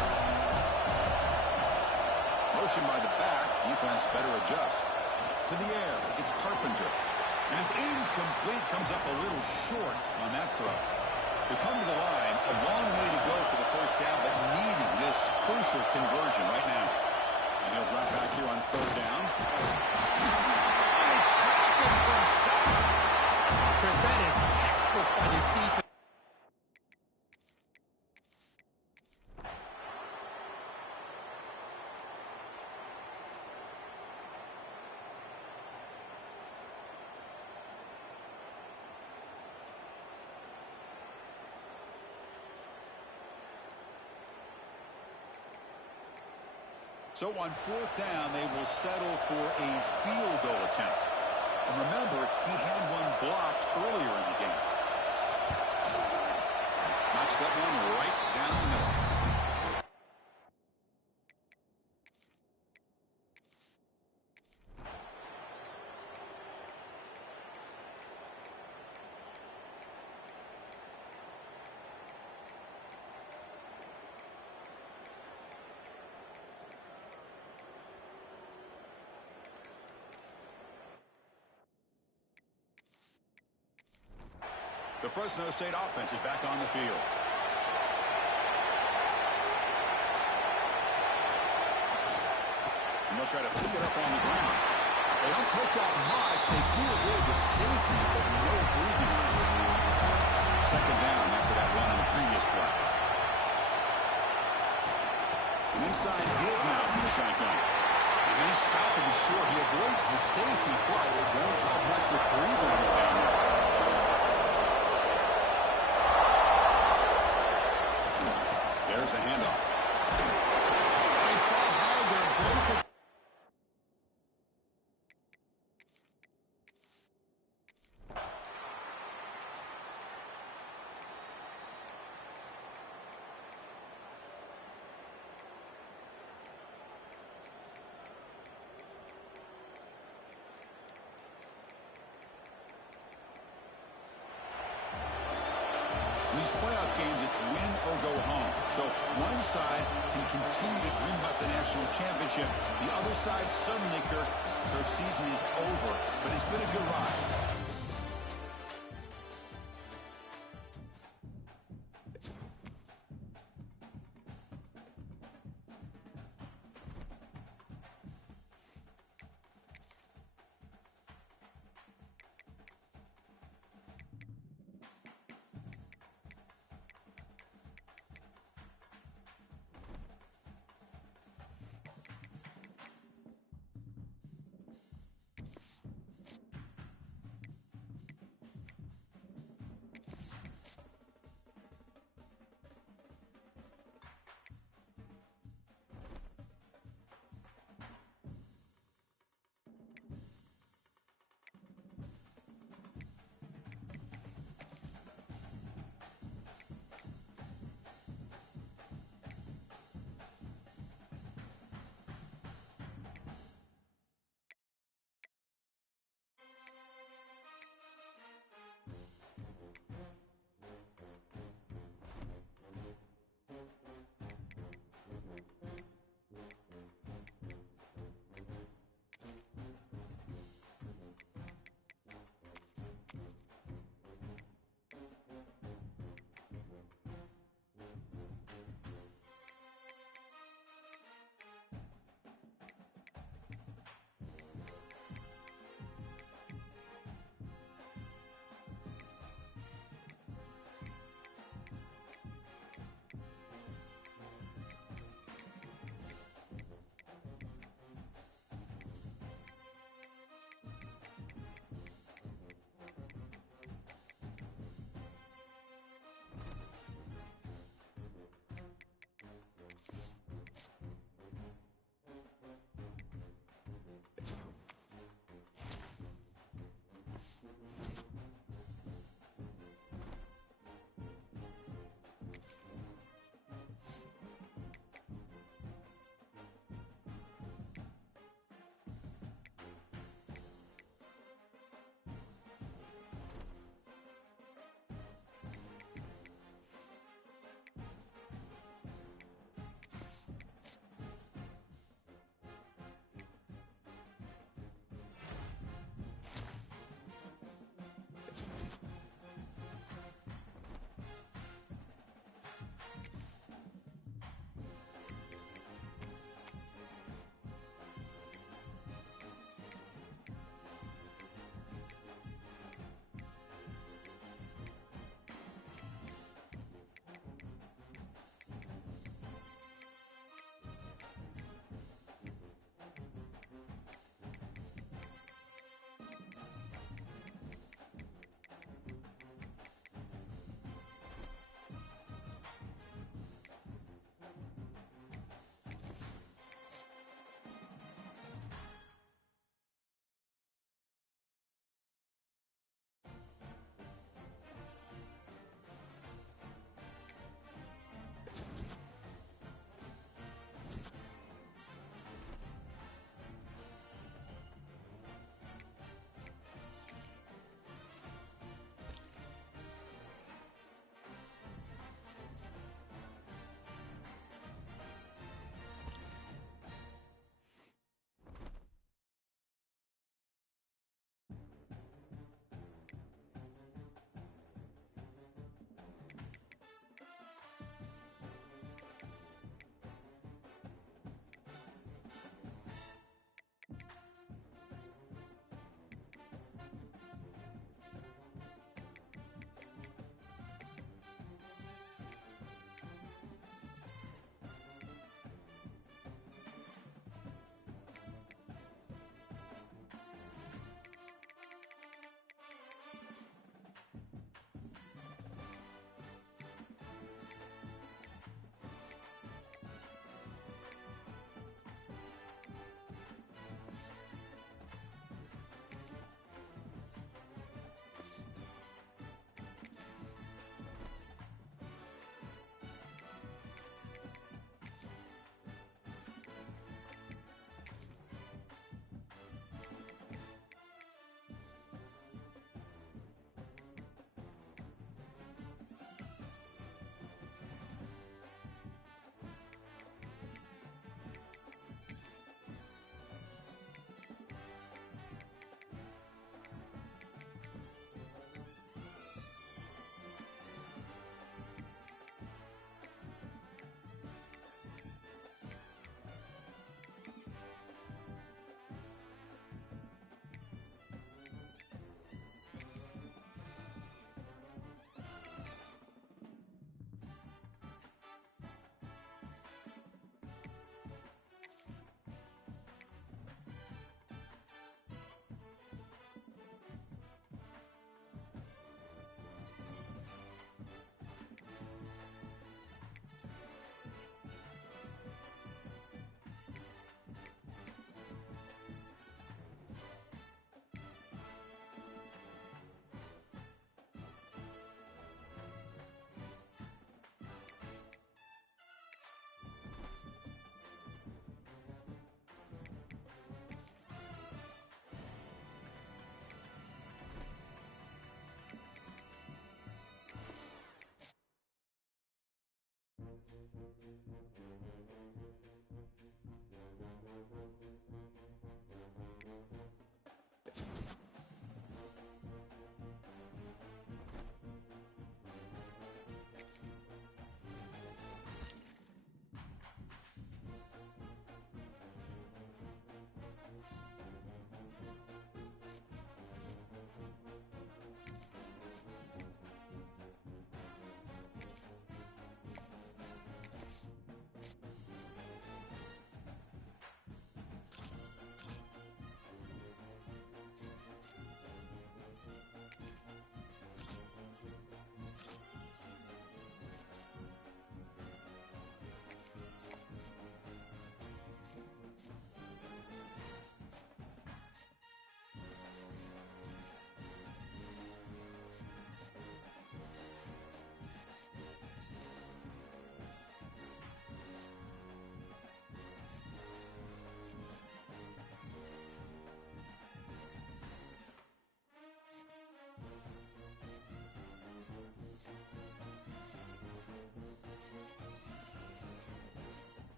Motion by the back. Defense better adjust. To the air. It's Carpenter. And it's incomplete. Comes up a little short on that throw. We come to the line. A long way to go for the first down, but needing this crucial conversion right now. And he'll drop back here on 3rd down. And they trap him for a sack. Chris, that is textbook by this defense. So on 4th down, they will settle for a field goal attempt. And remember, he had one blocked earlier in the game. Knocks that one right down the middle. The Fresno State offense is back on the field. And they'll try to pick it up on the ground. They don't poke out much. They do avoid the safety, but no breathing room. 2nd down after that run on the previous play. An inside give now from the shotgun. And they stop him short. He avoids the safety, but it won't help much with breathing room down there. There's the handoff. They fall hard. They're broken. These playoff games, it's win or go home. So one side can continue to dream about the national championship. The other side, suddenly, Kirk, their season is over. But it's been a good ride.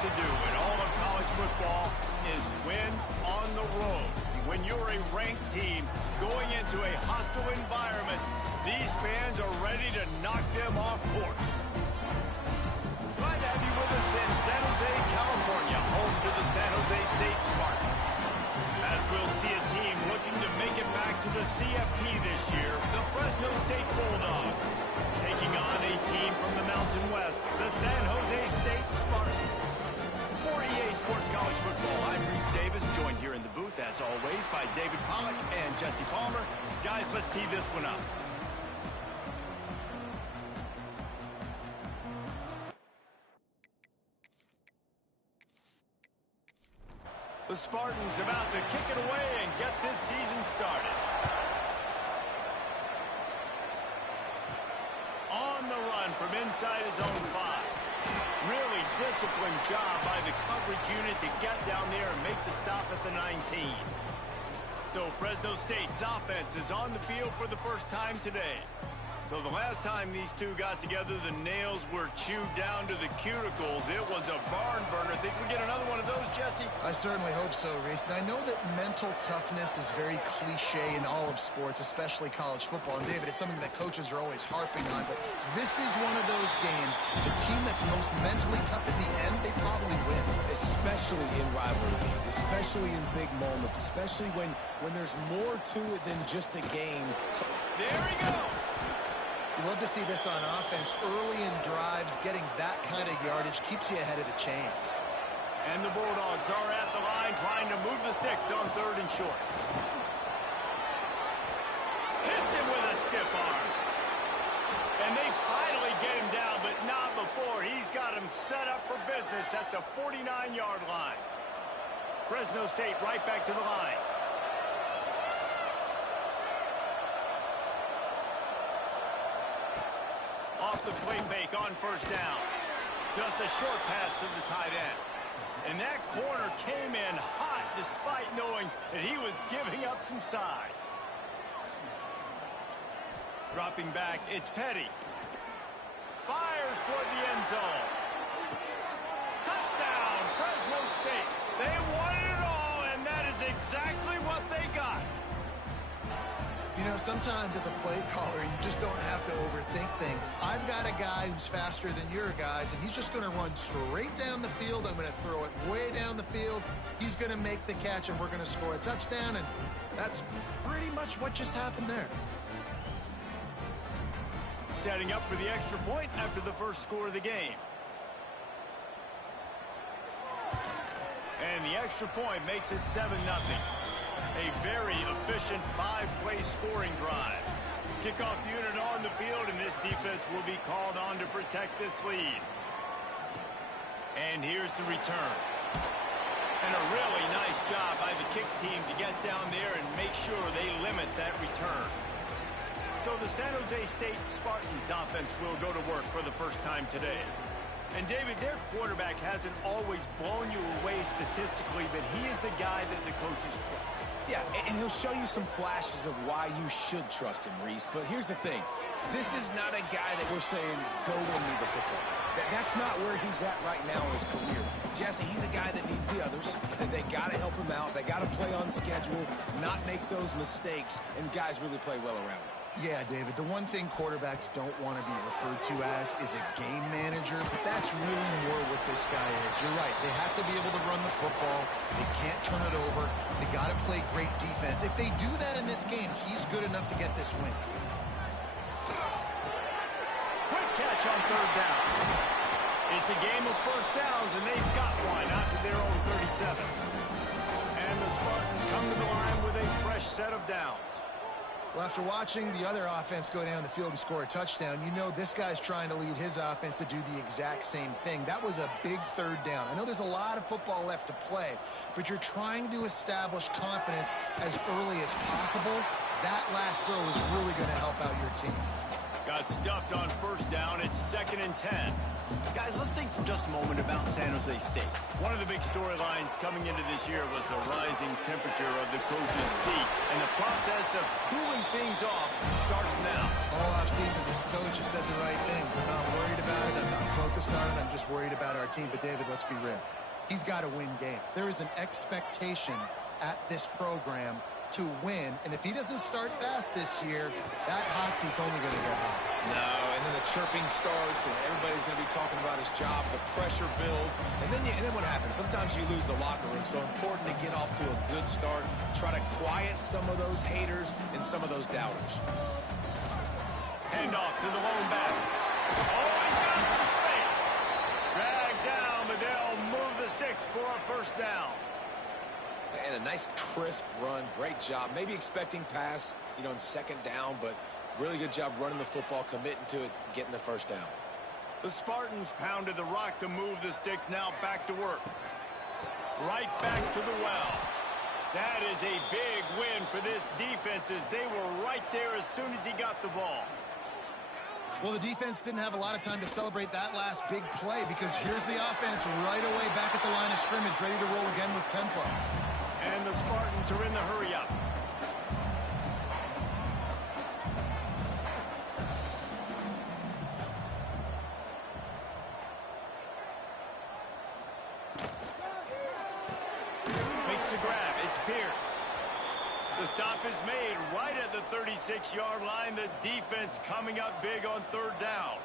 to do in all of college football is win on the road. When you're a ranked team going into a hostile environment, these fans are ready to knock them off course. Glad to have you with us in San Jose, California, home to the San Jose State Spartans. As we'll see a team looking to make it back to the CFP this year, the Fresno State Bulldogs. Taking on a team from the Mountain West, the San Jose State Spartans. For EA Sports College Football, I'm Reese Davis, joined here in the booth, as always, by David Pollack and Jesse Palmer. Guys, let's tee this one up. The Spartans about to kick it away and get this season started. On the run from inside his own 5. Really disciplined job by the coverage unit to get down there and make the stop at the 19. So Fresno State's offense is on the field for the first time today. So the last time these two got together, the nails were chewed down to the cuticles. It was a barn burner. Think we get another one of those, Jesse? I certainly hope so, Reese. And I know that mental toughness is very cliche in all of sports, especially college football. And, David, it's something that coaches are always harping on. But this is one of those games. The team that's most mentally tough at the end, they probably win. Especially in rivalry games, especially in big moments, especially when there's more to it than just a game. So there he goes. You love to see this on offense. Early in drives, getting that kind of yardage keeps you ahead of the chains. And the Bulldogs are at the line trying to move the sticks on 3rd and short. Hits him with a stiff arm. And they finally get him down, but not before. He's got him set up for business at the 49-yard line. Fresno State right back to the line. Off the play fake on 1st down. Just a short pass to the tight end. And that corner came in hot despite knowing that he was giving up some size. Dropping back, it's Petty. Fires toward the end zone. Touchdown, Fresno State. They wanted it all, and that is exactly what they got. You know, sometimes as a play caller, you just don't have to overthink things. I've got a guy who's faster than your guys, and he's just going to run straight down the field. I'm going to throw it way down the field. He's going to make the catch, and we're going to score a touchdown, and that's pretty much what just happened there. Setting up for the extra point after the first score of the game. And the extra point makes it 7-0. A very efficient 5-play scoring drive. Kickoff unit on the field, and this defense will be called on to protect this lead. And here's the return. And a really nice job by the kick team to get down there and make sure they limit that return. So the San Jose State Spartans offense will go to work for the first time today. And, David, their quarterback hasn't always blown you away statistically, but he is a guy that the coaches trust. Yeah, and he'll show you some flashes of why you should trust him, Reese. But here's the thing. This is not a guy that we're saying, go win me the football. That's not where he's at right now in his career. Jesse, he's a guy that needs the others. That they got to help him out. They got to play on schedule, not make those mistakes, and guys really play well around him. Yeah, David, the one thing quarterbacks don't want to be referred to as is a game manager, but that's really more what this guy is. You're right. They have to be able to run the football. They can't turn it over. They got to play great defense. If they do that in this game, he's good enough to get this win. Quick catch on 3rd down. It's a game of first downs, and they've got one out to their own 37. And the Spartans come to the line with a fresh set of downs. Well, after watching the other offense go down the field and score a touchdown, you know this guy's trying to lead his offense to do the exact same thing. That was a big 3rd down. I know there's a lot of football left to play, but you're trying to establish confidence as early as possible. That last throw is really going to help out your team. Got stuffed on first down. It's 2nd and 10. Guys, let's think for just a moment about San Jose State. One of the big storylines coming into this year was the rising temperature of the coach's seat. And the process of cooling things off starts now. All offseason, this coach has said the right things. I'm not worried about it. I'm not focused on it. I'm just worried about our team. But, David, let's be real. He's got to win games. There is an expectation at this program to win, and if he doesn't start fast this year, that hot seat's only going to get hot. No, and then the chirping starts, and everybody's going to be talking about his job. The pressure builds, and then what happens? Sometimes you lose the locker room, so important to get off to a good start. Try to quiet some of those haters and some of those doubters. Hand off to the lone back. Oh, he's got some space. Dragged down, but they'll move the sticks for a first down. And a nice crisp run. Great job. Maybe expecting pass, in 2nd down, but really good job running the football, committing to it, getting the first down. The Spartans pounded the rock to move the sticks. Now back to work. Right back to the well. That is a big win for this defense as they were right there as soon as he got the ball. Well, the defense didn't have a lot of time to celebrate that last big play because here's the offense right away back at the line of scrimmage, ready to roll again with tempo. And the Spartans are in the hurry-up. Makes the grab. It's Pierce. The stop is made right at the 36-yard line. The defense coming up big on 3rd down.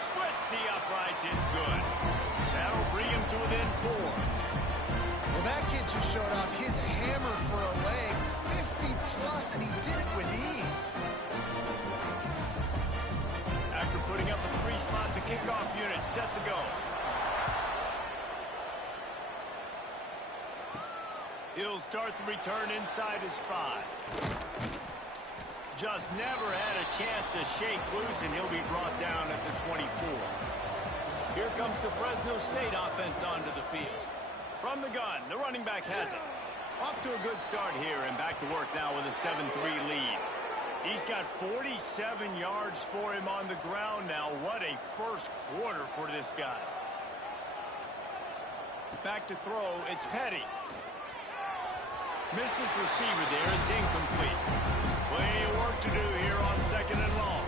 Splits the uprights. It's good. That'll bring him to within 4. Well, that kid just showed off his hammer for a leg, 50-plus, and he did it with ease. After putting up a 3-spot, the kickoff unit set to go. He'll start the return inside his 5. Just never had a chance to shake loose, and he'll be brought down at the 24. Here comes the Fresno State offense onto the field. From the gun, the running back has it. Off to a good start here and back to work now with a 7-3 lead. He's got 47 yards for him on the ground now. What a first quarter for this guy. Back to throw, it's Petty. Missed his receiver there, it's incomplete. Plenty of work to do here on 2nd and long.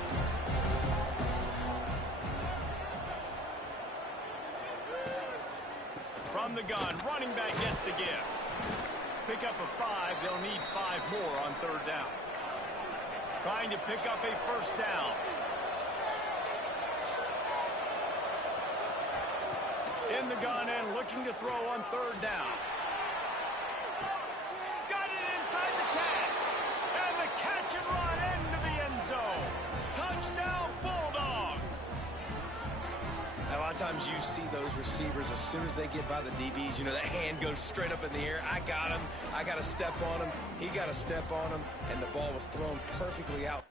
From the gun, running back gets the give. Pick up a 5, they'll need 5 more on 3rd down. Trying to pick up a first down. In the gun and looking to throw on 3rd down. Got it inside the tag. And the catch and run into the end zone. Touchdown, Bulldogs. A lot of times you see those receivers, as soon as they get by the DBs, that hand goes straight up in the air. I got him. I got to step on him. He got to step on him, and the ball was thrown perfectly out.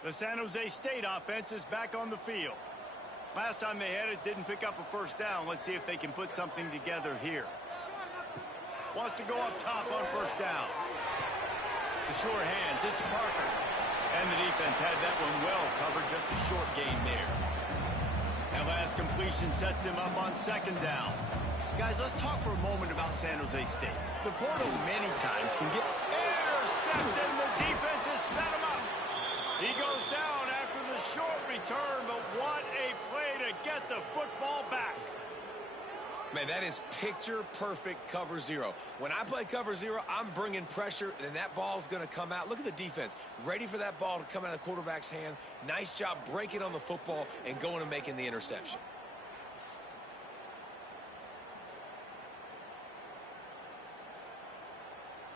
The San Jose State offense is back on the field. Last time they had it, didn't pick up a first down. Let's see if they can put something together here. Wants to go up top on first down. The sure hands, it's Parker. And the defense had that one well covered, just a short gain there. That last completion sets him up on 2nd down. Guys, let's talk for a moment about San Jose State. The portal many times can get intercepted. The defense has set him up. He goes down after the short return, but what a play to get the football back. Man, that is picture-perfect cover zero. When I play cover zero, I'm bringing pressure, and that ball's going to come out. Look at the defense. Ready for that ball to come out of the quarterback's hand. Nice job breaking on the football and going and making the interception.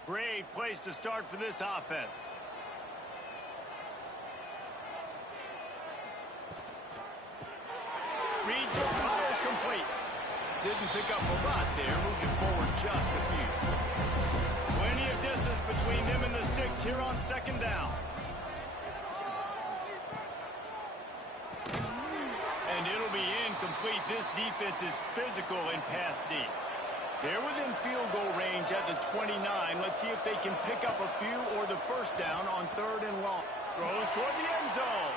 Great place to start for this offense. Reads it, fires complete. Didn't pick up a lot there, moving forward just a few. Plenty of distance between them and the sticks here on second down. And it'll be incomplete. This defense is physical and pass deep. They're within field goal range at the 29. Let's see if they can pick up a few or the first down on 3rd and long. Throws toward the end zone.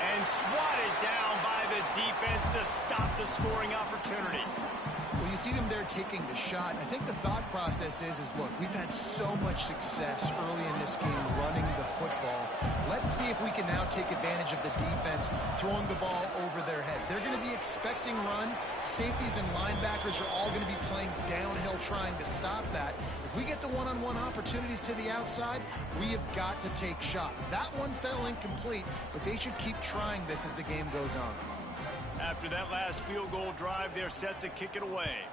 And swatted down by the defense to stop the scoring opportunity. Well, you see them there taking the shot. I think the thought process is look, we've had so much success early in this game running the football. Let's see if we can now take advantage of the defense throwing the ball over their head. They're going to be expecting run. Safeties and linebackers are all going to be playing downhill trying to stop that. If we get the one-on-one opportunities to the outside, we have got to take shots. That one fell incomplete, but they should keep trying this as the game goes on. After that last field goal drive, they're set to kick it away.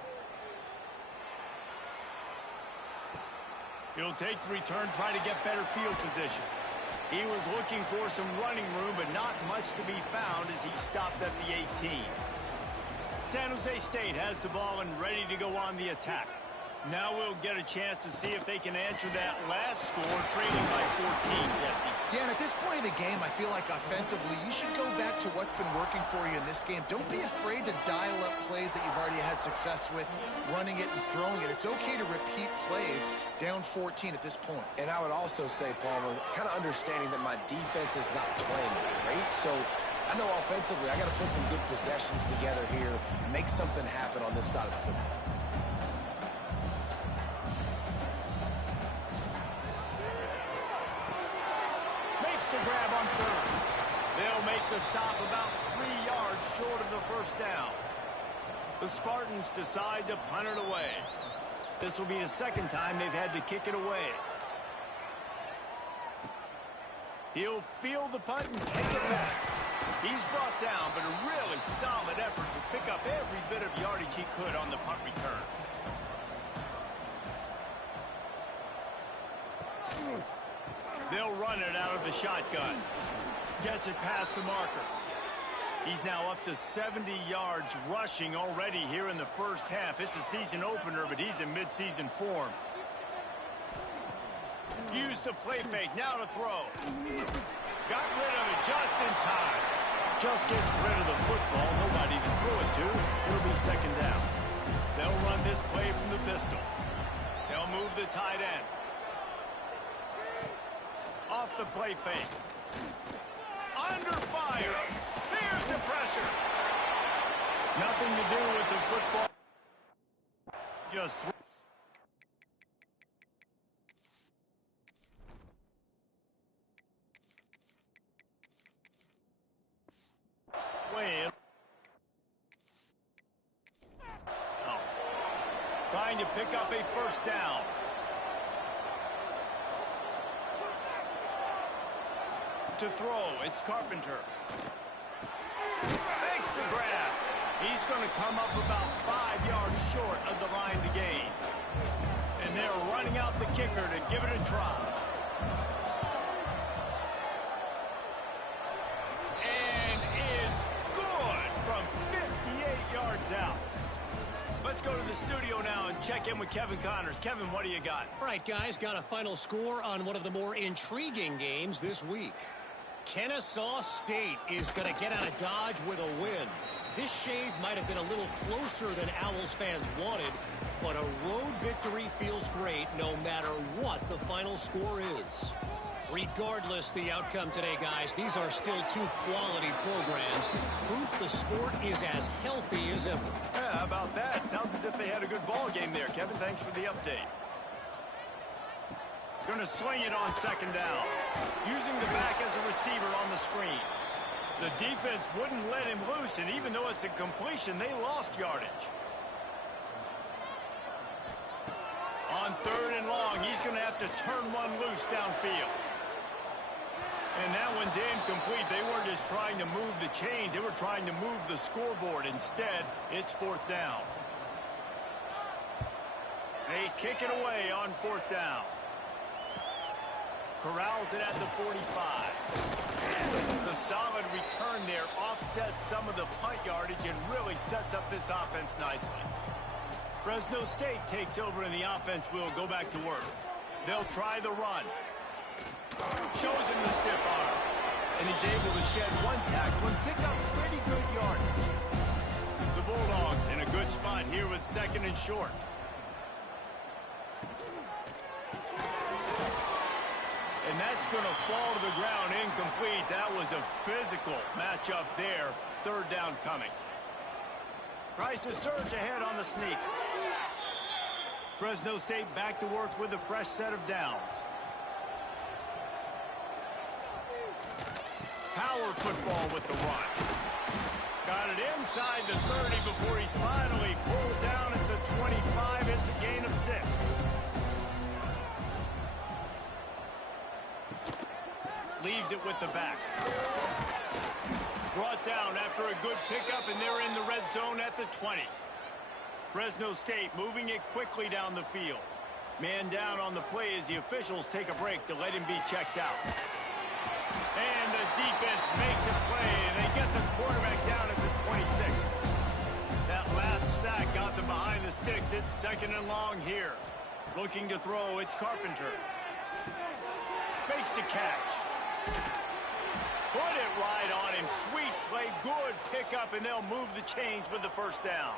He'll take the return, try to get better field position. He was looking for some running room, but not much to be found as he stopped at the 18. San Jose State has the ball and ready to go on the attack. Now we'll get a chance to see if they can answer that last score, trailing by 14, Jesse. Yeah, and at this point of the game, I feel like offensively, you should go back to what's been working for you in this game. Don't be afraid to dial up plays that you've already had success with, running it and throwing it. It's okay to repeat plays down 14 at this point. And I would also say, Palmer, kind of understanding that my defense is not playing great, so I know offensively I got to put some good possessions together here, make something happen on this side of the football. The grab on 3rd. They'll make the stop about 3 yards short of the first down. The Spartans decide to punt it away. This will be the second time they've had to kick it away. He'll field the punt and take it back. He's brought down, but a really solid effort to pick up every bit of yardage he could on the punt return. They'll run it out of the shotgun. Gets it past the marker. He's now up to 70 yards rushing already here in the first half. It's a season opener, but he's in midseason form. Used the play fake, now to throw. Got rid of it just in time. Just gets rid of the football, nobody to throw it to. It'll be second down. They'll run this play from the pistol. They'll move the tight end. Off the play fake. Under fire. There's the pressure. Nothing to do with the football. Just way in. Oh. Trying to pick up a first down. To throw, it's Carpenter. Makes the grab. He's going to come up about 5 yards short of the line to gain. And they're running out the kicker to give it a try. And it's good from 58 yards out. Let's go to the studio now and check in with Kevin Connors. Kevin, what do you got? All right, guys, got a final score on one of the more intriguing games this week. Kennesaw State is going to get out of Dodge with a win. This shave might have been a little closer than Owls fans wanted, but a road victory feels great no matter what the final score is. Regardless the outcome today, guys, these are still two quality programs. Proof the sport is as healthy as ever. Yeah, how about that? Sounds as if they had a good ball game there. Kevin, thanks for the update. Going to swing it on second down. Using the back as a receiver on the screen. The defense wouldn't let him loose, and even though it's a completion, they lost yardage. On 3rd and long, he's going to have to turn one loose downfield. And that one's incomplete. They weren't just trying to move the chains. They were trying to move the scoreboard. Instead, it's 4th down. They kick it away on 4th down. Corrals it at the 45. The solid return there offsets some of the punt yardage and really sets up this offense nicely. Fresno State takes over and the offense will go back to work. They'll try the run. Shows him the stiff arm. And he's able to shed one tackle and pick up pretty good yardage. The Bulldogs in a good spot here with 2nd and short. And that's going to fall to the ground incomplete. That was a physical matchup there. 3rd down coming. Tries to surge ahead on the sneak. Fresno State back to work with a fresh set of downs. Power football with the run. Got it inside the 30 before he's finally pulled down at the 25. It's a gain of 6. Leaves it with the back. Brought down after a good pickup, and they're in the red zone at the 20. Fresno State moving it quickly down the field. Man down on the play as the officials take a break to let him be checked out. And the defense makes a play, and they get the quarterback down at the 26. That last sack got them behind the sticks. It's 2nd and long here. Looking to throw, it's Carpenter. Makes the catch. Put it right on him. Sweet play, good pickup, and they'll move the chains with the 1st down.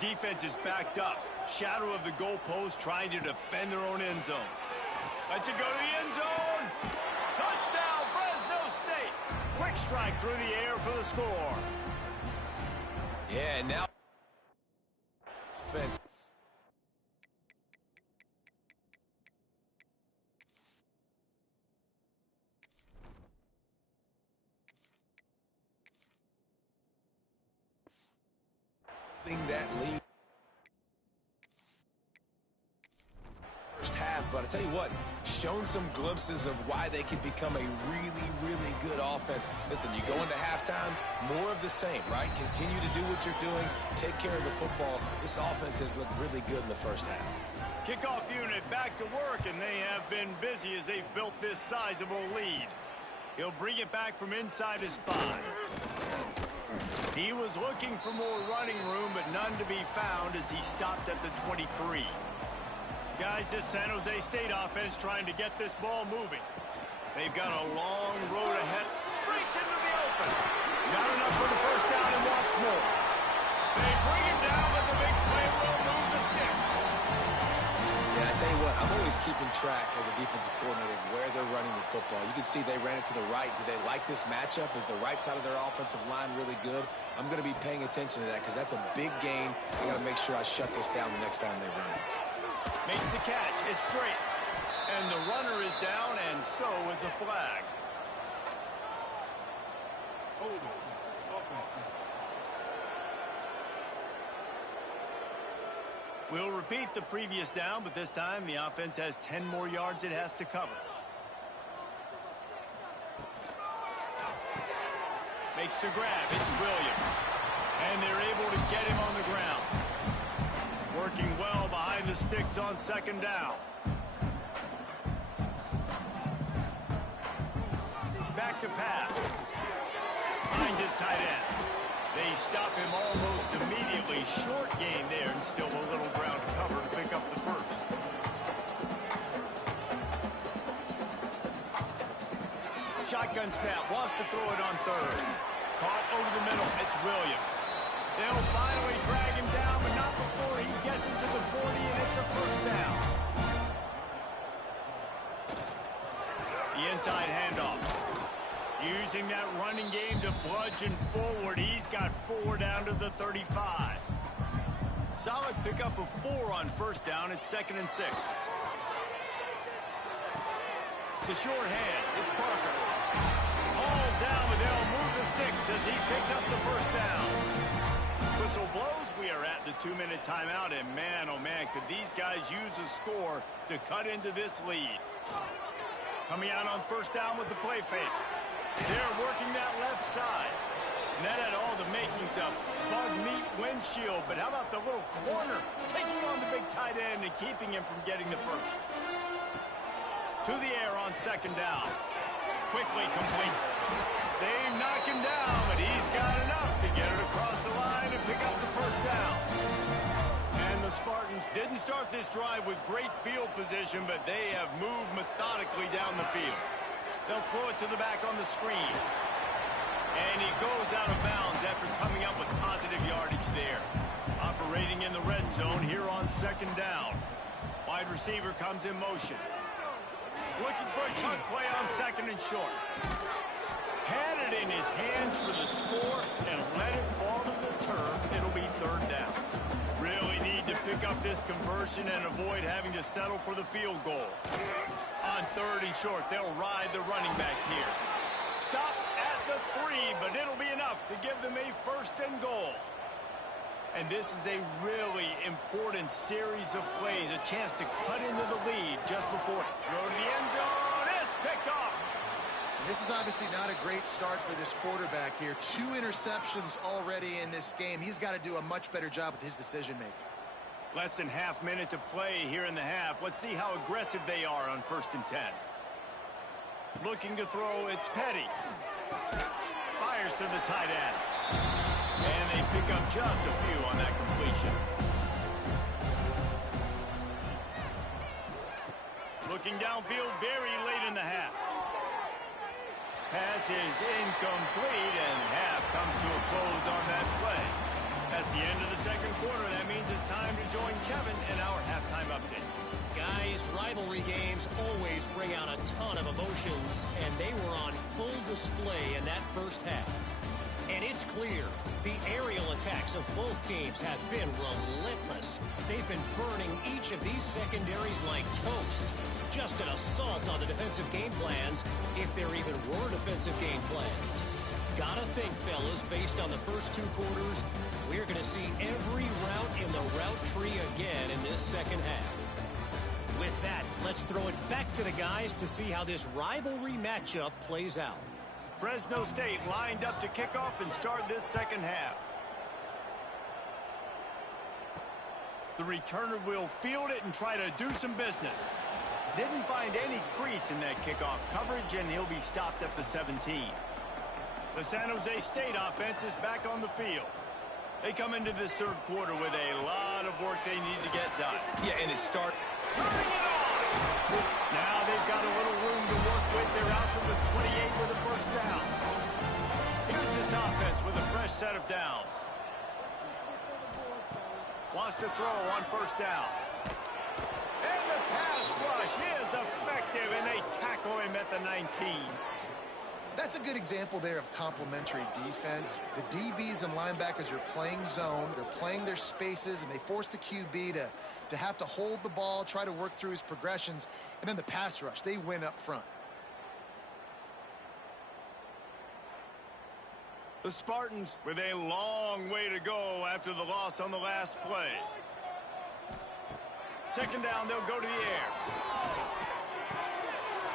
Defense is backed up. Shadow of the goalpost trying to defend their own end zone. Lets it go to the end zone. Touchdown, Fresno State. Quick strike through the air for the score. Yeah, and now offense. That lead first half, but I tell you what, shown some glimpses of why they could become a really, really good offense. Listen, you go into halftime, more of the same, right? Continue to do what you're doing, take care of the football. This offense has looked really good in the first half. Kickoff unit back to work, and they have been busy as they've built this sizable lead. He'll bring it back from inside his 5. He was looking for more running room, but none to be found as he stopped at the 23. Guys, this San Jose State offense trying to get this ball moving. They've got a long road ahead. Breaks into the open. Got enough for the 1st down and wants more. They bring him down, but the big play will move the sticks. Yeah, I tell you what, I'm always keeping track as a defensive coordinator of where they're running the football. You can see they ran it to the right. Do they like this matchup? Is the right side of their offensive line really good? I'm going to be paying attention to that because that's a big gain. I got to make sure I shut this down the next time they run it. Makes the catch. It's straight. And the runner is down, and so is a flag. Hold on. We'll repeat the previous down, but this time the offense has 10 more yards it has to cover. Makes the grab. It's Williams. And they're able to get him on the ground. Working well behind the sticks on 2nd down. Back to pass. Finds his tight end. They stop him almost immediately. Short gain there, and still a little ground to cover to pick up the 1st. Shotgun snap. Wants to throw it on 3rd. Caught over the middle. It's Williams. They'll finally drag him down, but not before he gets into the 40, and it's a 1st down. The inside handoff. Using that running game to bludgeon forward. He's got 4 down to the 35. Solid pickup of 4 on 1st down. It's 2nd and 6. The short hands. It's Parker. Hauled down, but they'll sticks as he picks up the first down. Whistle blows. We are at the 2-minute timeout, and man, oh man, could these guys use a score to cut into this lead. Coming out on first down with the play fake. They're working that left side. And that had all the makings of bug meat windshield, but how about the little corner taking on the big tight end and keeping him from getting the first? To the air on second down. Quickly complete. They knock him down, but he's got enough to get it across the line and pick up the first down. And the Spartans didn't start this drive with great field position, but they have moved methodically down the field. They'll throw it to the back on the screen. And he goes out of bounds after coming up with positive yardage there. Operating in the red zone here on second down. Wide receiver comes in motion. Looking for a chunk play on second and short. Had it in his hands for the score and let it fall to the turf. It'll be third down. Really need to pick up this conversion and avoid having to settle for the field goal. On third and short, they'll ride the running back here. Stop at the 3, but it'll be enough to give them a first and goal. And this is a really important series of plays, a chance to cut into the lead just before it. Throw to the end zone, it's picked off. And this is obviously not a great start for this quarterback here. 2 interceptions already in this game. He's got to do a much better job with his decision-making. Less than half minute to play here in the half. Let's see how aggressive they are on 1st and 10. Looking to throw, it's Petty. Fires to the tight end. And they pick up just a few on that completion. Looking downfield very late in the half. Pass is incomplete, and half comes to a close on that play. That's the end of the second quarter. That means it's time to join Kevin in our halftime update. Guys, rivalry games always bring out a ton of emotions, and they were on full display in that first half. And it's clear, the aerial attacks of both teams have been relentless. They've been burning each of these secondaries like toast. Just an assault on the defensive game plans, if there even were defensive game plans. Gotta think, fellas, based on the first 2 quarters, we're going to see every route in the route tree again in this second half. With that, let's throw it back to the guys to see how this rivalry matchup plays out. Fresno State lined up to kick off and start this second half. The returner will field it and try to do some business. Didn't find any crease in that kickoff coverage, and he'll be stopped at the 17. The San Jose State offense is back on the field. They come into this third quarter with a lot of work they need to get done. Yeah, and it starts. Turning it on! Now they've got a little room to work with. They're out to the 28 with a first down. Here's this offense with a fresh set of downs. Wants to throw on first down. And the pass rush is effective, and they tackle him at the 19. That's a good example there of complementary defense. The DBs and linebackers are playing zone. They're playing their spaces, and they force the QB to have to hold the ball, try to work through his progressions, and then the pass rush. They win up front. The Spartans with a long way to go after the loss on the last play. Second down, they'll go to the air.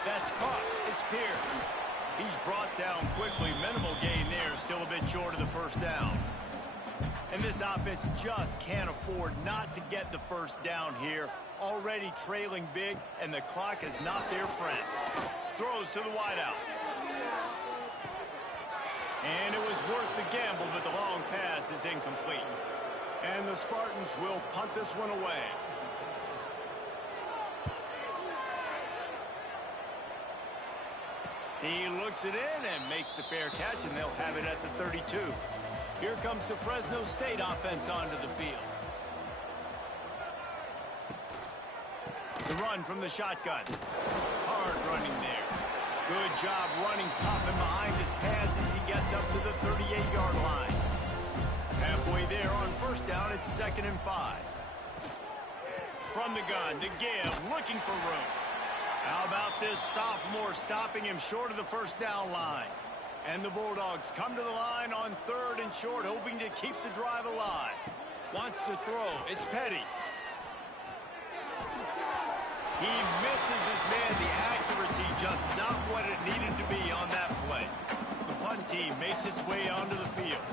That's caught. It's Pierce. He's brought down quickly. Minimal gain there. Still a bit short of the first down. And this offense just can't afford not to get the first down here. Already trailing big, and the clock is not their friend. Throws to the wideout. And it was worth the gamble, but the long pass is incomplete. And the Spartans will punt this one away. He looks it in and makes the fair catch, and they'll have it at the 32. Here comes the Fresno State offense onto the field. The run from the shotgun. Hard running there. Good job running tough and behind his pads as he gets up to the 38-yard line. Halfway there on first down, it's 2nd and 5. From the gun to give, looking for room. How about this sophomore stopping him short of the first down line? And the Bulldogs come to the line on 3rd and short, hoping to keep the drive alive. Wants to throw. It's Petty. He misses his man. The accuracy just not what it needed to be on that play. The punt team makes its way onto the field.